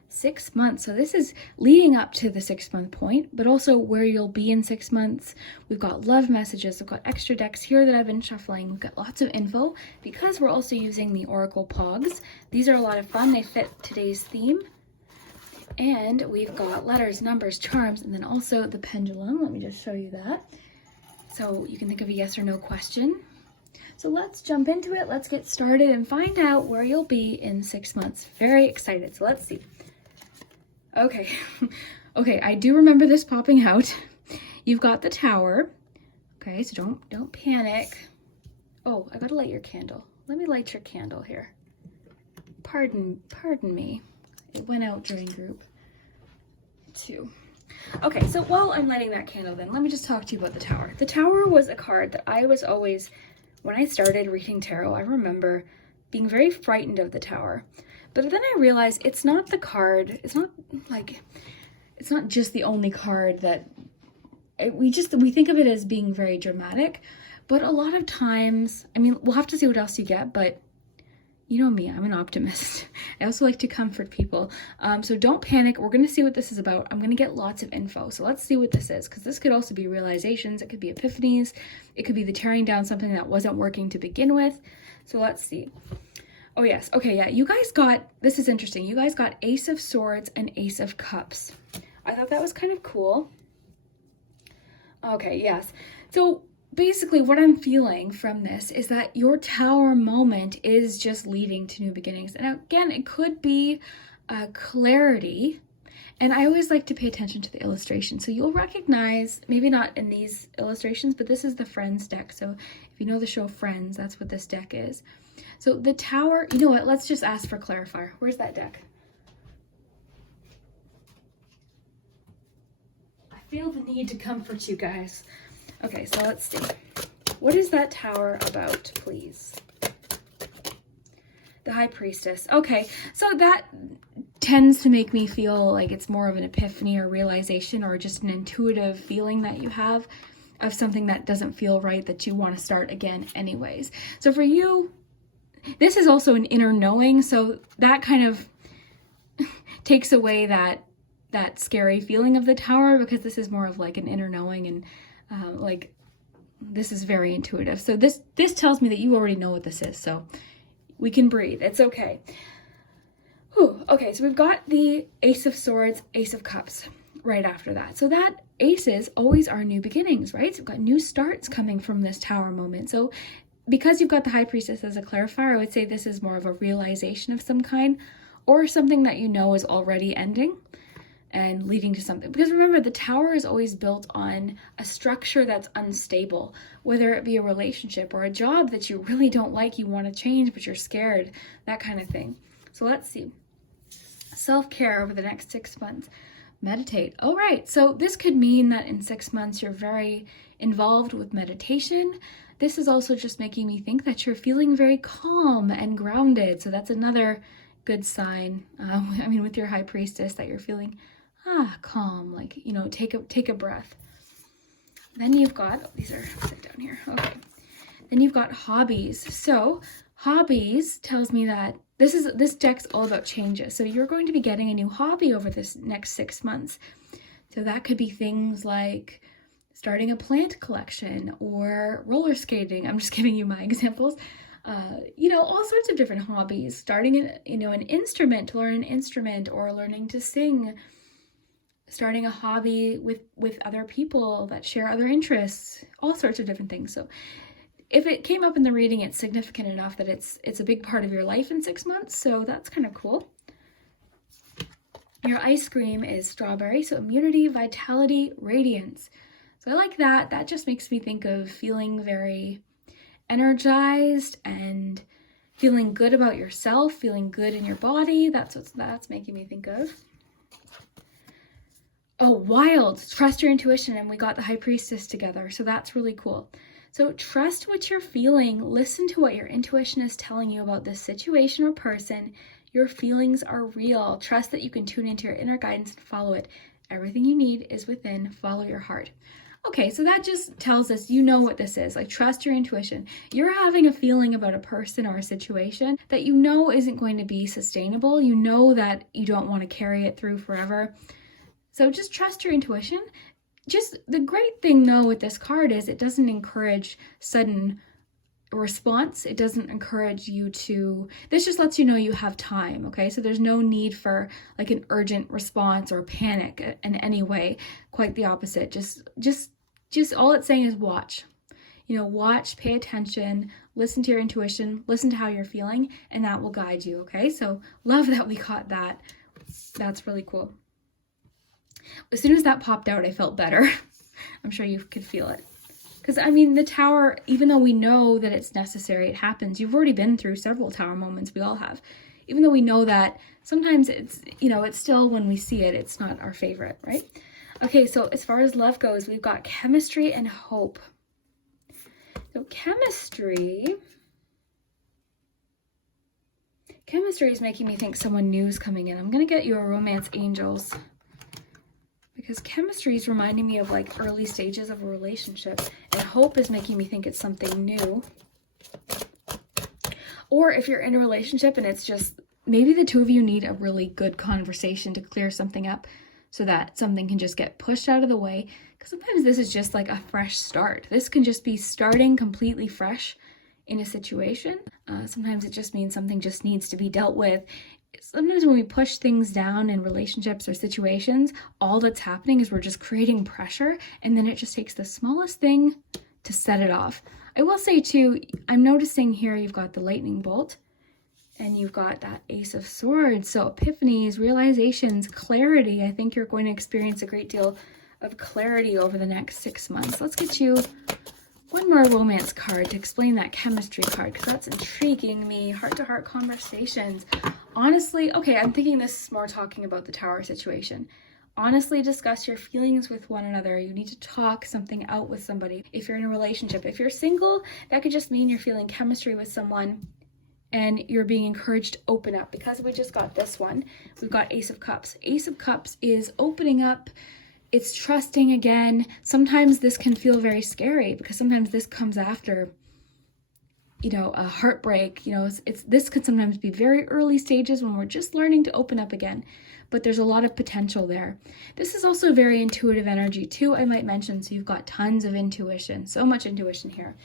6 months. So this is leading up to the 6-month point, but also where you'll be in 6 months. We've got love messages. I've got extra decks here that I've been shuffling. We've got lots of info because we're also using the Oracle Poggz. These are a lot of fun. They fit today's theme. And we've got letters, numbers, charms, and then also the pendulum. Let me just show you that. So you can think of a yes or no question. So let's jump into it. Let's get started and find out where you'll be in 6 months. Very excited. So let's see. Okay. Okay, I do remember this popping out. You've got the Tower. Okay, so don't panic. Oh, I gotta light your candle. Let me light your candle here. Pardon me. It went out during group 2. Okay, so while I'm lighting that candle then, let me just talk to you about the Tower. The Tower was a card that I was always, when I started reading tarot, I remember being very frightened of the Tower. But then I realized it's not the card, it's not just the only card that, we think of it as being very dramatic, but a lot of times, I mean, we'll have to see what else you get, but you know me, I'm an optimist. I also like to comfort people. So don't panic. We're going to see what this is about. I'm going to get lots of info. So let's see what this is, because this could also be realizations. It could be epiphanies. It could be the tearing down something that wasn't working to begin with. So let's see. Oh yes. Okay, yeah. You guys got, this is interesting. You guys got Ace of Swords and Ace of Cups. I thought that was kind of cool. Okay, yes. So basically what I'm feeling from this is that your Tower moment is just leading to new beginnings. And again, it could be clarity. And I always like to pay attention to the illustration. So you'll recognize, maybe not in these illustrations, but this is the Friends deck. So if you know the show Friends, that's what this deck is. So the Tower, you know what, let's just ask for clarifier. Where's that deck? I feel the need to comfort you guys. Okay, so let's see. What is that Tower about, please? The High Priestess. Okay, so that tends to make me feel like it's more of an epiphany or realization, or just an intuitive feeling that you have of something that doesn't feel right, that you want to start again anyways. So for you, this is also an inner knowing, so that kind of takes away that scary feeling of the Tower, because this is more of like an inner knowing, and like this is very intuitive. So this tells me that you already know what this is, so we can breathe. It's okay. Whew. Okay, so we've got the Ace of Swords, Ace of Cups right after that. So that aces always are new beginnings, right? So we've got new starts coming from this Tower moment. So because you've got the High Priestess as a clarifier, I would say this is more of a realization of some kind, or something that you know is already ending and leading to something. Because remember, the Tower is always built on a structure that's unstable, whether it be a relationship or a job that you really don't like, you want to change, but you're scared, that kind of thing. So let's see. Self-care over the next 6 months. Meditate. All right, so this could mean that in 6 months you're very involved with meditation. This is also just making me think that you're feeling very calm and grounded. So that's another good sign. I mean, with your High Priestess, that you're feeling calm, like, you know, take a breath. Then you've got, these are set down here. Okay. Then you've got hobbies. So hobbies tells me that this deck's all about changes. So you're going to be getting a new hobby over this next 6 months. So that could be things like starting a plant collection or roller skating. I'm just giving you my examples. You know, all sorts of different hobbies. Starting an instrument, to learn an instrument, or learning to sing. Starting a hobby with other people that share other interests. All sorts of different things. So if it came up in the reading, it's significant enough that it's a big part of your life in 6 months, so that's kind of cool. Your ice cream is strawberry, so immunity, vitality, radiance. So I like that. That just makes me think of feeling very energized and feeling good about yourself, feeling good in your body. That's what that's making me think of. Oh, wild. Trust your intuition, and we got the High Priestess together, so that's really cool. So trust what you're feeling. Listen to what your intuition is telling you about this situation or person. Your feelings are real. Trust that you can tune into your inner guidance and follow it. Everything you need is within. Follow your heart. Okay, so that just tells us you know what this is. Like, trust your intuition. You're having a feeling about a person or a situation that you know isn't going to be sustainable. You know that you don't want to carry it through forever. So just trust your intuition. Just the great thing though with this card is it doesn't encourage sudden response. It doesn't encourage you to, this just lets you know you have time, okay? So there's no need for like an urgent response or panic in any way. Quite the opposite. Just all it's saying is watch. You know, watch, pay attention, listen to your intuition, listen to how you're feeling, and that will guide you, okay? So love that we got that. That's really cool. As soon as that popped out, I felt better. I'm sure you could feel it. Because, I mean, the tower, even though we know that it's necessary, it happens. You've already been through several tower moments. We all have. Even though we know that, sometimes it's, you know, it's still, when we see it, it's not our favorite, right? Okay, so as far as love goes, we've got chemistry and hope. So chemistry is making me think someone new is coming in. I'm going to get you a romance angels. Because chemistry is reminding me of like early stages of a relationship, and hope is making me think it's something new. Or if you're in a relationship and it's just, maybe the two of you need a really good conversation to clear something up so that something can just get pushed out of the way. Because sometimes this is just like a fresh start. This can just be starting completely fresh in a situation. Sometimes it just means something just needs to be dealt with. Sometimes when we push things down in relationships or situations, all that's happening is we're just creating pressure, and then it just takes the smallest thing to set it off. I will say too, I'm noticing here you've got the lightning bolt and you've got that Ace of Swords. So epiphanies, realizations, clarity. I think you're going to experience a great deal of clarity over the next 6 months. Let's get you one more romance card to explain that chemistry card, because that's intriguing me. Heart-to-heart conversations. Honestly, okay, I'm thinking this is more talking about the tower situation. Honestly, discuss your feelings with one another. You need to talk something out with somebody. If you're in a relationship, if you're single, that could just mean you're feeling chemistry with someone and you're being encouraged to open up. Because we just got this one, we've got Ace of Cups. Ace of Cups is opening up. It's trusting again. Sometimes this can feel very scary because sometimes this comes after, you know, a heartbreak. You know, this could sometimes be very early stages when we're just learning to open up again, but there's a lot of potential there. This is also very intuitive energy too, I might mention. So you've got tons of intuition, so much intuition here.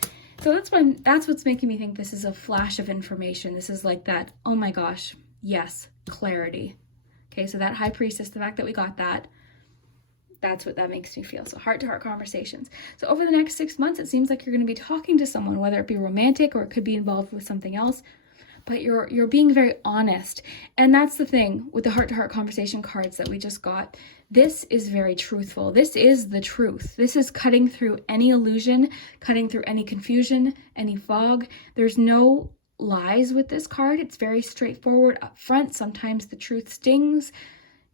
So that's what's making me think this is a flash of information. This is like that, oh my gosh, yes, clarity. Okay, so that High Priestess, the fact that we got that, that's what that makes me feel. So heart-to-heart conversations. So over the next 6 months, it seems like you're going to be talking to someone, whether it be romantic or it could be involved with something else, but you're being very honest. And that's the thing with the heart-to-heart conversation cards that we just got. This is very truthful. This is the truth. This is cutting through any illusion, cutting through any confusion, any fog. There's no lies with this card. It's very straightforward up front. Sometimes the truth stings.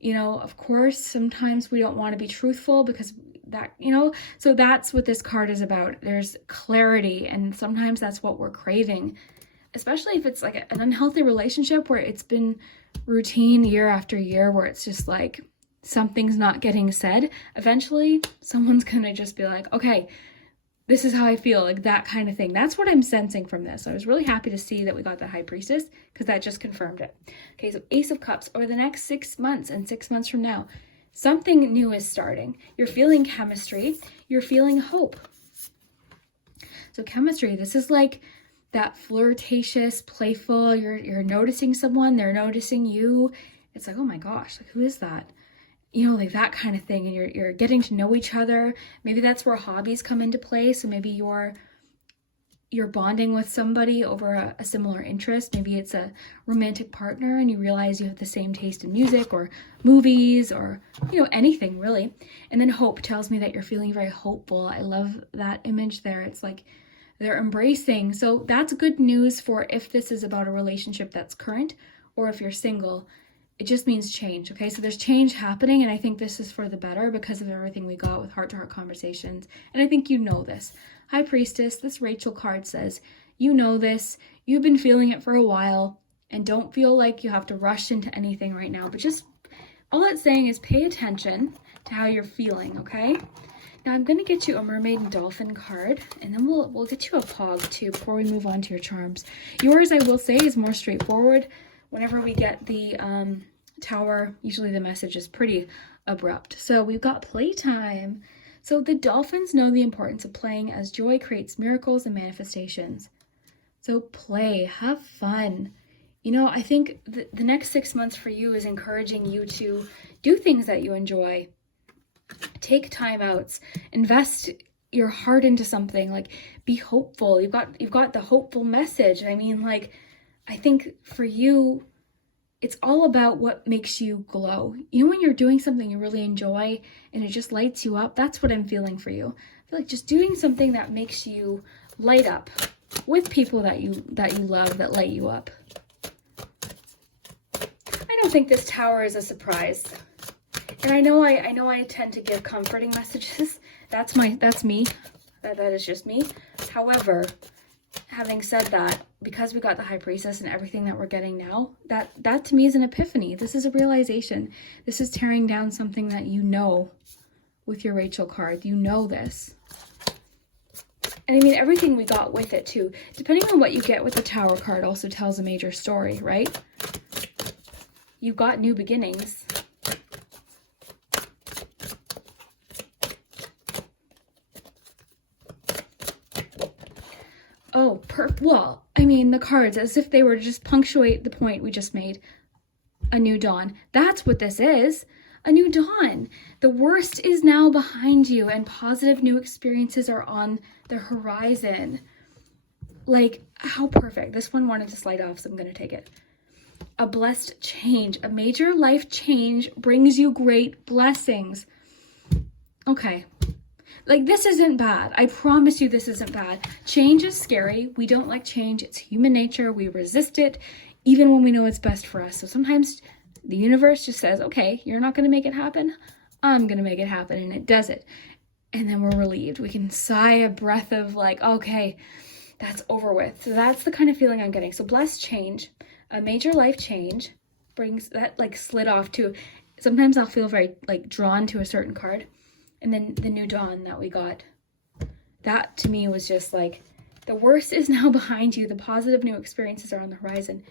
You know, of course, sometimes we don't want to be truthful because that, you know, so that's what this card is about. There's clarity, and sometimes that's what we're craving, especially if it's like an unhealthy relationship where it's been routine year after year, where it's just like something's not getting said. Eventually, someone's going to just be like, okay, this is how I feel, like that kind of thing. That's what I'm sensing from this. I was really happy to see that we got the High Priestess because that just confirmed it. Okay, so Ace of Cups, over the next 6 months and 6 months from now, something new is starting. You're feeling chemistry. You're feeling hope. So chemistry, this is like that flirtatious, playful, you're noticing someone, they're noticing you. It's like, oh my gosh, like who is that? You know, like that kind of thing. And you're getting to know each other. Maybe that's where hobbies come into play. So maybe you're you're bonding with somebody over a similar interest. Maybe it's a romantic partner and you realize you have the same taste in music or movies or, anything really. And then hope tells me that you're feeling very hopeful. I love that image there. It's like they're embracing. So that's good news for if this is about a relationship that's current or if you're single. It just means change, okay? So there's change happening, and I think this is for the better because of everything we got with heart-to-heart conversations. And I think you know this. High Priestess, this Rachel card says, you know this, you've been feeling it for a while, and don't feel like you have to rush into anything right now. But just, all it's saying is pay attention to how you're feeling, okay? Now I'm going to get you a Mermaid and Dolphin card, and then we'll get you a Poggz too before we move on to your charms. Yours, I will say, is more straightforward. Whenever we get the Tower, usually the message is pretty abrupt. So we've got playtime. So the Dolphins know the importance of playing as joy creates miracles and manifestations. So play, have fun. I think the next 6 months for you is encouraging you to do things that you enjoy. Take time outs, invest your heart into something, like be hopeful. You've got the hopeful message. I think for you, it's all about what makes you glow. When you're doing something you really enjoy and it just lights you up, that's what I'm feeling for you. I feel like just doing something that makes you light up with people that you love, that light you up. I don't think this Tower is a surprise. And I know I tend to give comforting messages. That's me. That is just me. However, having said that, because we got the High Priestess and everything that we're getting now, that to me is an epiphany. This is a realization. This is tearing down something that with your Rachel card. You know this. And everything we got with it too. Depending on what you get with the Tower card also tells a major story, right? You've got new beginnings. Oh, well, the cards, as if they were to just punctuate the point we just made. A new dawn. That's what this is. A new dawn. The worst is now behind you and positive new experiences are on the horizon. Like, how perfect. This one wanted to slide off, so I'm going to take it. A blessed change. A major life change brings you great blessings. Okay. This isn't bad. I promise you this isn't bad. Change is scary. We don't like change. It's human nature. We resist it, even when we know it's best for us. So sometimes the universe just says, okay, you're not going to make it happen. I'm going to make it happen. And it does it. And then we're relieved. We can sigh a breath of okay, that's over with. So that's the kind of feeling I'm getting. So blessed change, a major life change brings that slid off too. Sometimes I'll feel very drawn to a certain card. And then the new dawn that we got, that to me was just the worst is now behind you. The positive new experiences are on the horizon.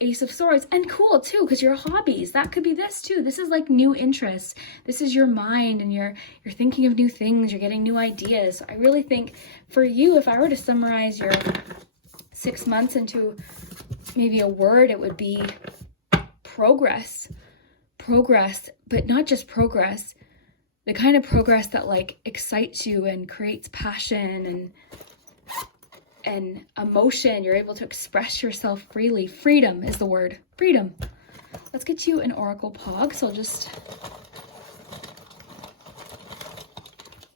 Ace of Swords, and cool too, because your hobbies, that could be this too. This is new interests. This is your mind and you're thinking of new things. You're getting new ideas. I really think for you, if I were to summarize your 6 months into maybe a word, it would be progress. Progress, but not just progress. The kind of progress that excites you and creates passion and emotion. You're able to express yourself freely. Freedom is the word. Freedom. Let's get you an Oracle Poggz. So just...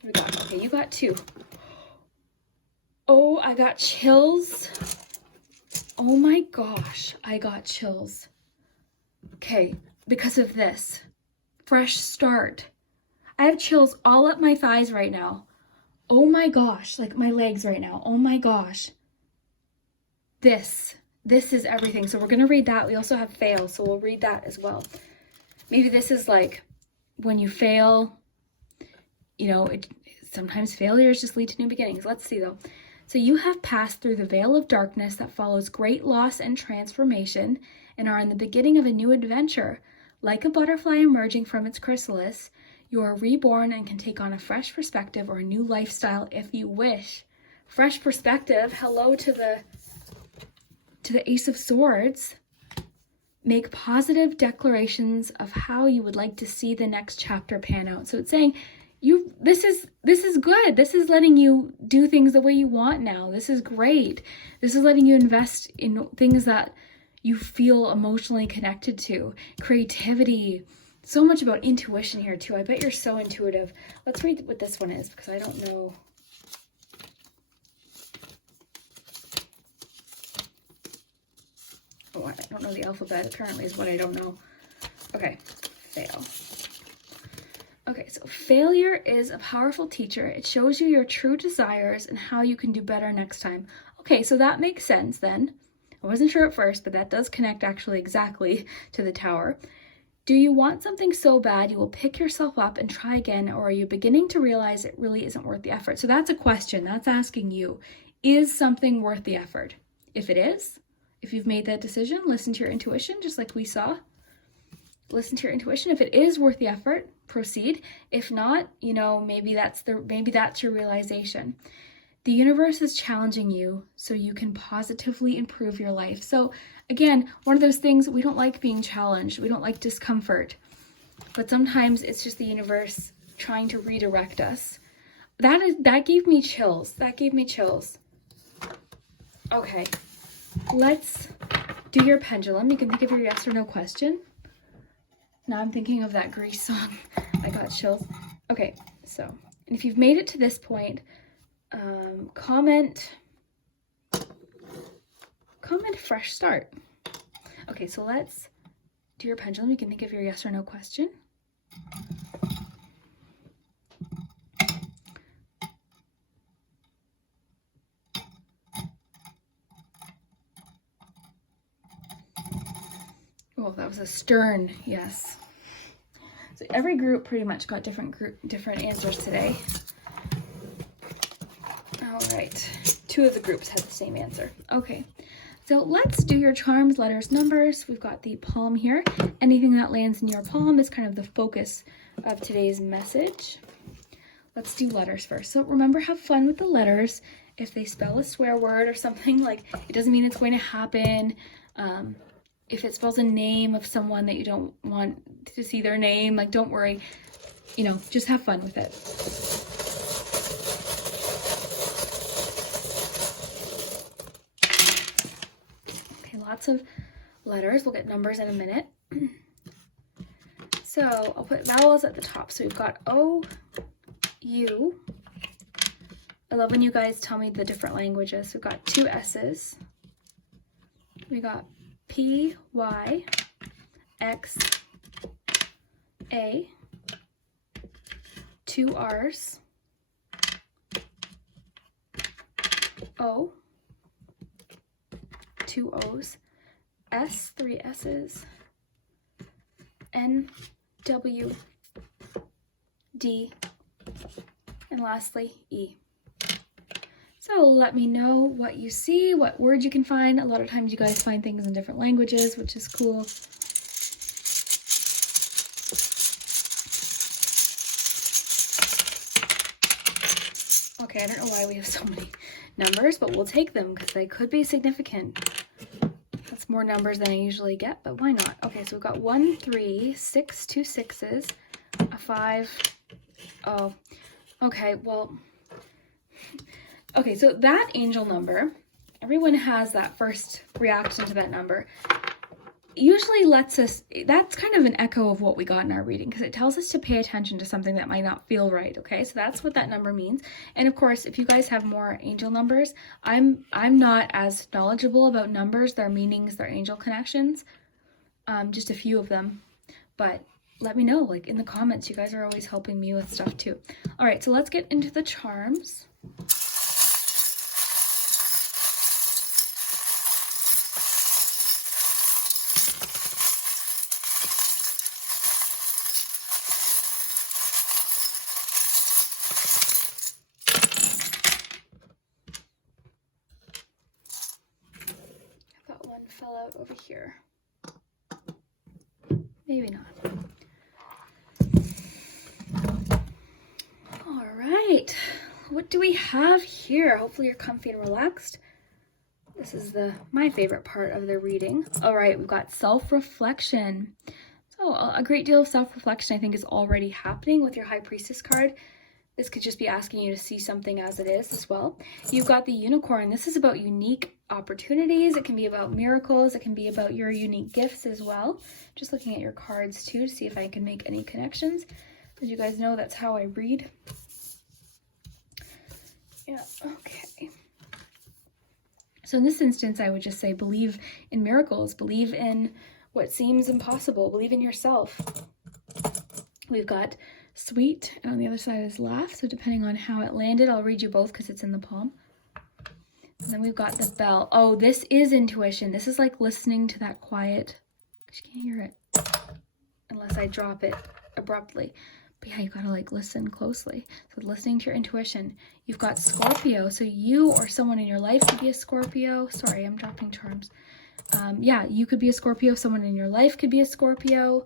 What do we got? Okay, you got 2. Oh, I got chills. Oh my gosh, I got chills. Okay, because of this. Fresh start. I have chills all up my thighs right now. Oh my gosh, my legs right now. Oh my gosh. This is everything. So we're going to read that. We also have fail, so we'll read that as well. Maybe this is when you fail, sometimes failures just lead to new beginnings. Let's see though. So you have passed through the veil of darkness that follows great loss and transformation and are in the beginning of a new adventure. Like a butterfly emerging from its chrysalis, you are reborn and can take on a fresh perspective or a new lifestyle if you wish. Fresh perspective. Hello to the Ace of Swords. Make positive declarations of how you would like to see the next chapter pan out. So it's saying this is good. This is letting you do things the way you want now. This is great. This is letting you invest in things that you feel emotionally connected to. Creativity. So much about intuition here too. I bet you're so intuitive. Let's read what this one is because I don't know. Oh, I don't know the alphabet apparently is what I don't know. Okay, fail. Okay, so failure is a powerful teacher. It shows you your true desires and how you can do better next time. Okay, so that makes sense then. I wasn't sure at first, but that does connect actually exactly to the tower. Do you want something so bad you will pick yourself up and try again, or are you beginning to realize it really isn't worth the effort? So that's a question. That's asking you, is something worth the effort? If it is, if you've made that decision, listen to your intuition, just like we saw. Listen to your intuition. If it is worth the effort, proceed. If not, maybe that's your realization. The universe is challenging you so you can positively improve your life. So again, one of those things, we don't like being challenged. We don't like discomfort. But sometimes it's just the universe trying to redirect us. That gave me chills. That gave me chills. Okay. Let's do your pendulum. You can think of your yes or no question. Now I'm thinking of that Grease song. I got chills. Okay, so, and if you've made it to this point, comment fresh start. Okay, so let's do your pendulum. You can think of your yes or no question. Oh, that was a stern yes. So every group pretty much got different answers today. All right, 2 of the groups had the same answer. Okay, so let's do your charms, letters, numbers. We've got the palm here. Anything that lands in your palm is kind of the focus of today's message. Let's do letters first. So remember, have fun with the letters. If they spell a swear word or something, like, it doesn't mean it's going to happen. If it spells a name of someone that you don't want to see their name, like, don't worry. Just have fun with it. Okay, lots of letters. We'll get numbers in a minute. So I'll put vowels at the top. So we've got O, U. I love when you guys tell me the different languages. We've got 2 S's. We got P, Y, X, A, 2 R's, O, 2 O's, S, 3 S's, N, W, D, and lastly, E. So let me know what you see, what words you can find. A lot of times you guys find things in different languages, which is cool. Okay, I don't know why we have so many numbers, but we'll take them because they could be significant. That's more numbers than I usually get, but why not? Okay, so we've got 1, 3, 6, 2 6s, a 5. Oh, okay, well... Okay, so that angel number, everyone has that first reaction to that number, usually lets us, that's kind of an echo of what we got in our reading, because it tells us to pay attention to something that might not feel right, okay? So that's what that number means. And of course, if you guys have more angel numbers, I'm not as knowledgeable about numbers, their meanings, their angel connections, just a few of them, but let me know, like, in the comments. You guys are always helping me with stuff too. All right, so let's get into the charms. Fell out over here. Maybe not. All right, what do we have here? Hopefully you're comfy and relaxed. This is my favorite part of the reading. All right, we've got self-reflection. So a great deal of self-reflection I think is already happening with your High Priestess card. This could just be asking you to see something as it is as well. You've got the Unicorn. This is about unique opportunities. It can be about miracles. It can be about your unique gifts as well. Just looking at your cards too to see if I can make any connections. As you guys know, that's how I read. Yeah, okay. So in this instance, I would just say believe in miracles. Believe in what seems impossible. Believe in yourself. We've got sweet, and on the other side is laugh. So depending on how it landed, I'll read you both because it's in the palm. And then we've got the bell. Oh, this is intuition. This is like listening to that quiet. You can't hear it unless I drop it abruptly. But yeah, you gotta like listen closely. So listening to your intuition. You've got Scorpio. So you or someone in your life could be a Scorpio. Sorry, I'm dropping terms. Yeah, you could be a Scorpio. Someone in your life could be a Scorpio.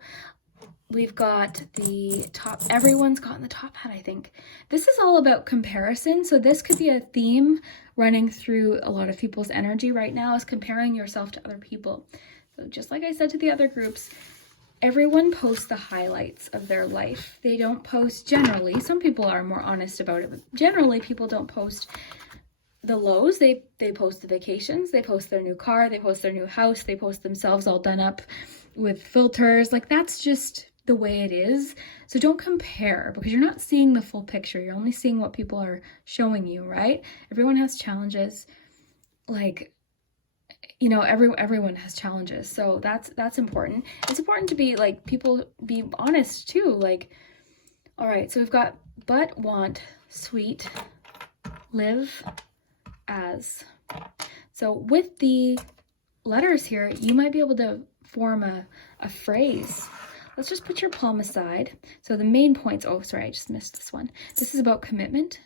We've got the top, everyone's gotten the top hat, I think. This is all about comparison. So this could be a theme running through a lot of people's energy right now, is comparing yourself to other people. So just like I said to the other groups, everyone posts the highlights of their life. They don't post generally. Some people are more honest about it, but generally people don't post the lows. They post the vacations, they post their new car, they post their new house, they post themselves all done up with filters. Like that's just the way it is. So don't compare, because you're not seeing the full picture. You're only seeing what people are showing you, right? Everyone has challenges. Like, you know, everyone has challenges. So that's important. It's important to be like, people be honest too. Like, all right, so we've got but, want, sweet, live, as. So with the letters here, you might be able to form a phrase. Let's just put your palm aside. So the main points, oh, sorry, I just missed this one. This is about commitment,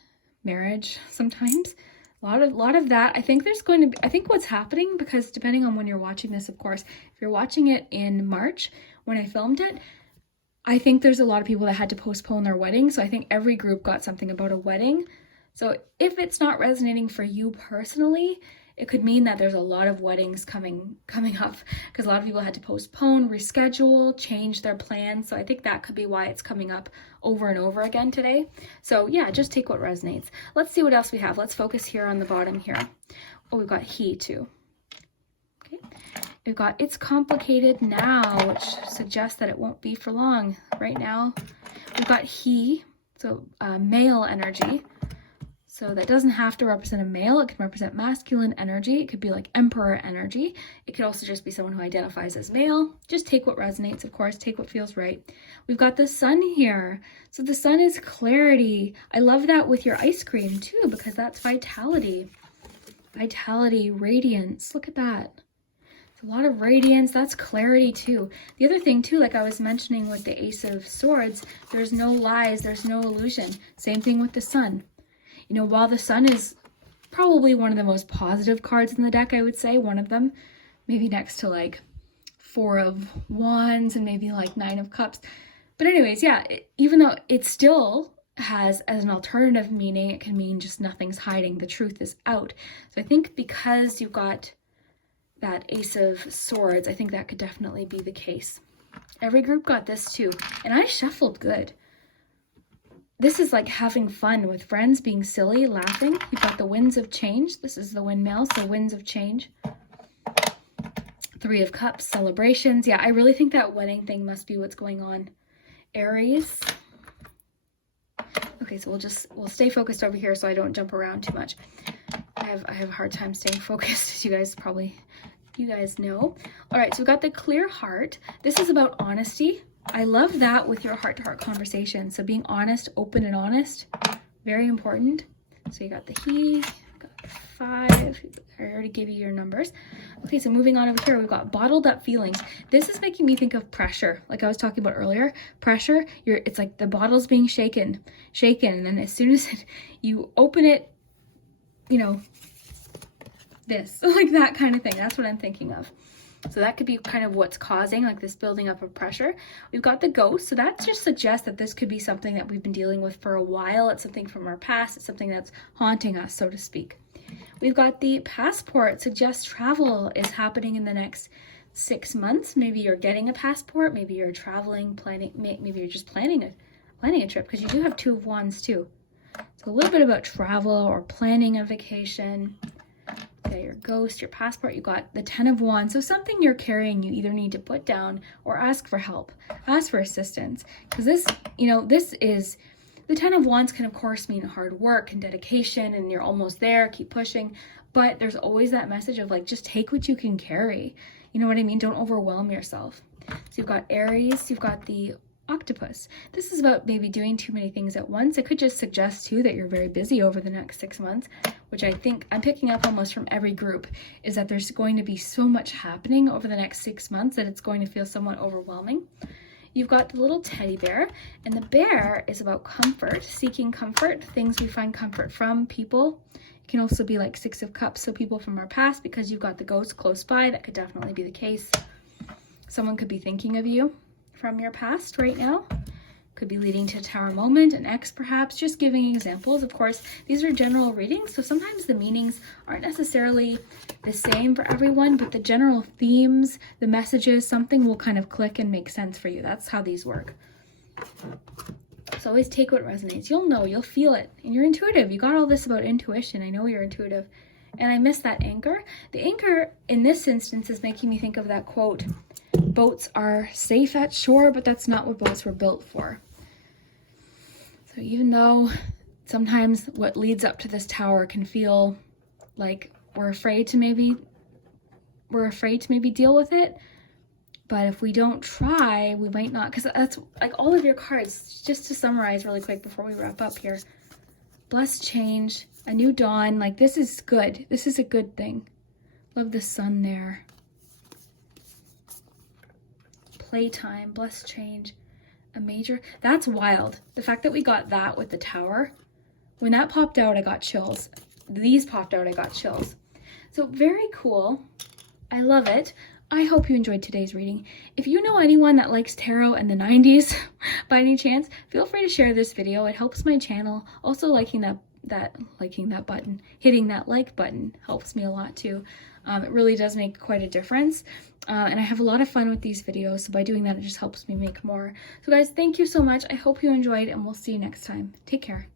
marriage sometimes. A lot of that. I think there's going to be, I think what's happening, because depending on when you're watching this, of course, if you're watching it in March, when I filmed it, I think there's a lot of people that had to postpone their wedding. So I think every group got something about a wedding. So if it's not resonating for you personally, it could mean that there's a lot of weddings coming up, because a lot of people had to postpone, reschedule, change their plans. So I think that could be why it's coming up over and over again today. So yeah, just take what resonates. Let's see what else we have. Let's focus here on the bottom here. Oh, we've got he too. Okay. We've got it's complicated now, which suggests that it won't be for long. Right now, we've got he, so male energy. So that doesn't have to represent a male. It can represent masculine energy. It could be like emperor energy. It could also just be someone who identifies as male. Just take what resonates, of course. Take what feels right. We've got the sun here. So the sun is clarity. I love that with your ice cream too, because that's vitality. Vitality, radiance. Look at that. It's a lot of radiance. That's clarity too. The other thing too, like I was mentioning with the Ace of Swords, there's no lies. There's no illusion. Same thing with the sun. You know, while the sun is probably one of the most positive cards in the deck, I would say, one of them, maybe next to like 4 of Wands and maybe like 9 of Cups. But anyways, yeah, even though it still has as an alternative meaning, it can mean just nothing's hiding, the truth is out. So I think because you've got that Ace of Swords, I think that could definitely be the case. Every group got this too, and I shuffled good. This is like having fun with friends, being silly, laughing. You've got the winds of change. This is the windmill, so winds of change. 3 of Cups, celebrations. Yeah, I really think that wedding thing must be what's going on. Aries. Okay, so we'll stay focused over here so I don't jump around too much. I have a hard time staying focused, as you guys know. All right, so we've got the clear heart. This is about honesty. I love that with your heart-to-heart conversation. So being honest, open and honest, very important. So you got the he, got the 5. I already gave you your numbers. Okay, so moving on over here, we've got bottled up feelings. This is making me think of pressure, like I was talking about earlier. Pressure, it's like the bottle's being shaken, and then as soon as you open it, you know, this, like that kind of thing. That's what I'm thinking of. So that could be kind of what's causing like this building up of pressure. We've got the ghost. So that just suggests that this could be something that we've been dealing with for a while. It's something from our past. It's something that's haunting us, so to speak. We've got the passport. Suggests travel is happening in the next 6 months. Maybe you're getting a passport. Maybe you're traveling, planning. Maybe you're just planning a trip, because you do have 2 of Wands too. So a little bit about travel or planning a vacation. Okay, your ghost, your passport, you got the 10 of Wands. So something you're carrying you either need to put down or ask for help, ask for assistance. Because this, this is, the 10 of Wands can of course mean hard work and dedication and you're almost there, keep pushing. But there's always that message of like, just take what you can carry. You know what I mean? Don't overwhelm yourself. So you've got Aries, you've got the Octopus. This is about maybe doing too many things at once. I could just suggest too that you're very busy over the next 6 months, which I think I'm picking up almost from every group, is that there's going to be so much happening over the next 6 months that it's going to feel somewhat overwhelming. You've got the little teddy bear, and the bear is about comfort, seeking comfort, things we find comfort from, people. It can also be like 6 of Cups, so people from our past, because you've got the ghost close by. That could definitely be the case. Someone could be thinking of you from your past right now. Could be leading to a tower moment, an ex perhaps, just giving examples. Of course, these are general readings, so sometimes the meanings aren't necessarily the same for everyone, but the general themes, the messages, something will kind of click and make sense for you. That's how these work. So always take what resonates. You'll know, you'll feel it, and you're intuitive. You got all this about intuition. I know you're intuitive. And I miss that anchor. The anchor in this instance is making me think of that quote, boats are safe at shore, but that's not what boats were built for. So even though sometimes what leads up to this tower can feel like we're afraid to maybe deal with it, but if we don't try, we might not, because that's like all of your cards. Just to summarize really quick before we wrap up here. Blessed change, a new dawn, like this is good. This is a good thing. Love the sun there. Playtime, blessed change, a major, that's wild. The fact that we got that with the tower, when that popped out, I got chills. These popped out, I got chills. So very cool. I love it. I hope you enjoyed today's reading. If you know anyone that likes tarot in the 90s by any chance, feel free to share this video. It helps my channel. Also liking that button, hitting that like button helps me a lot too. It really does make quite a difference. And I have a lot of fun with these videos, so by doing that, it just helps me make more. So guys, thank you so much. I hope you enjoyed, and we'll see you next time. Take care.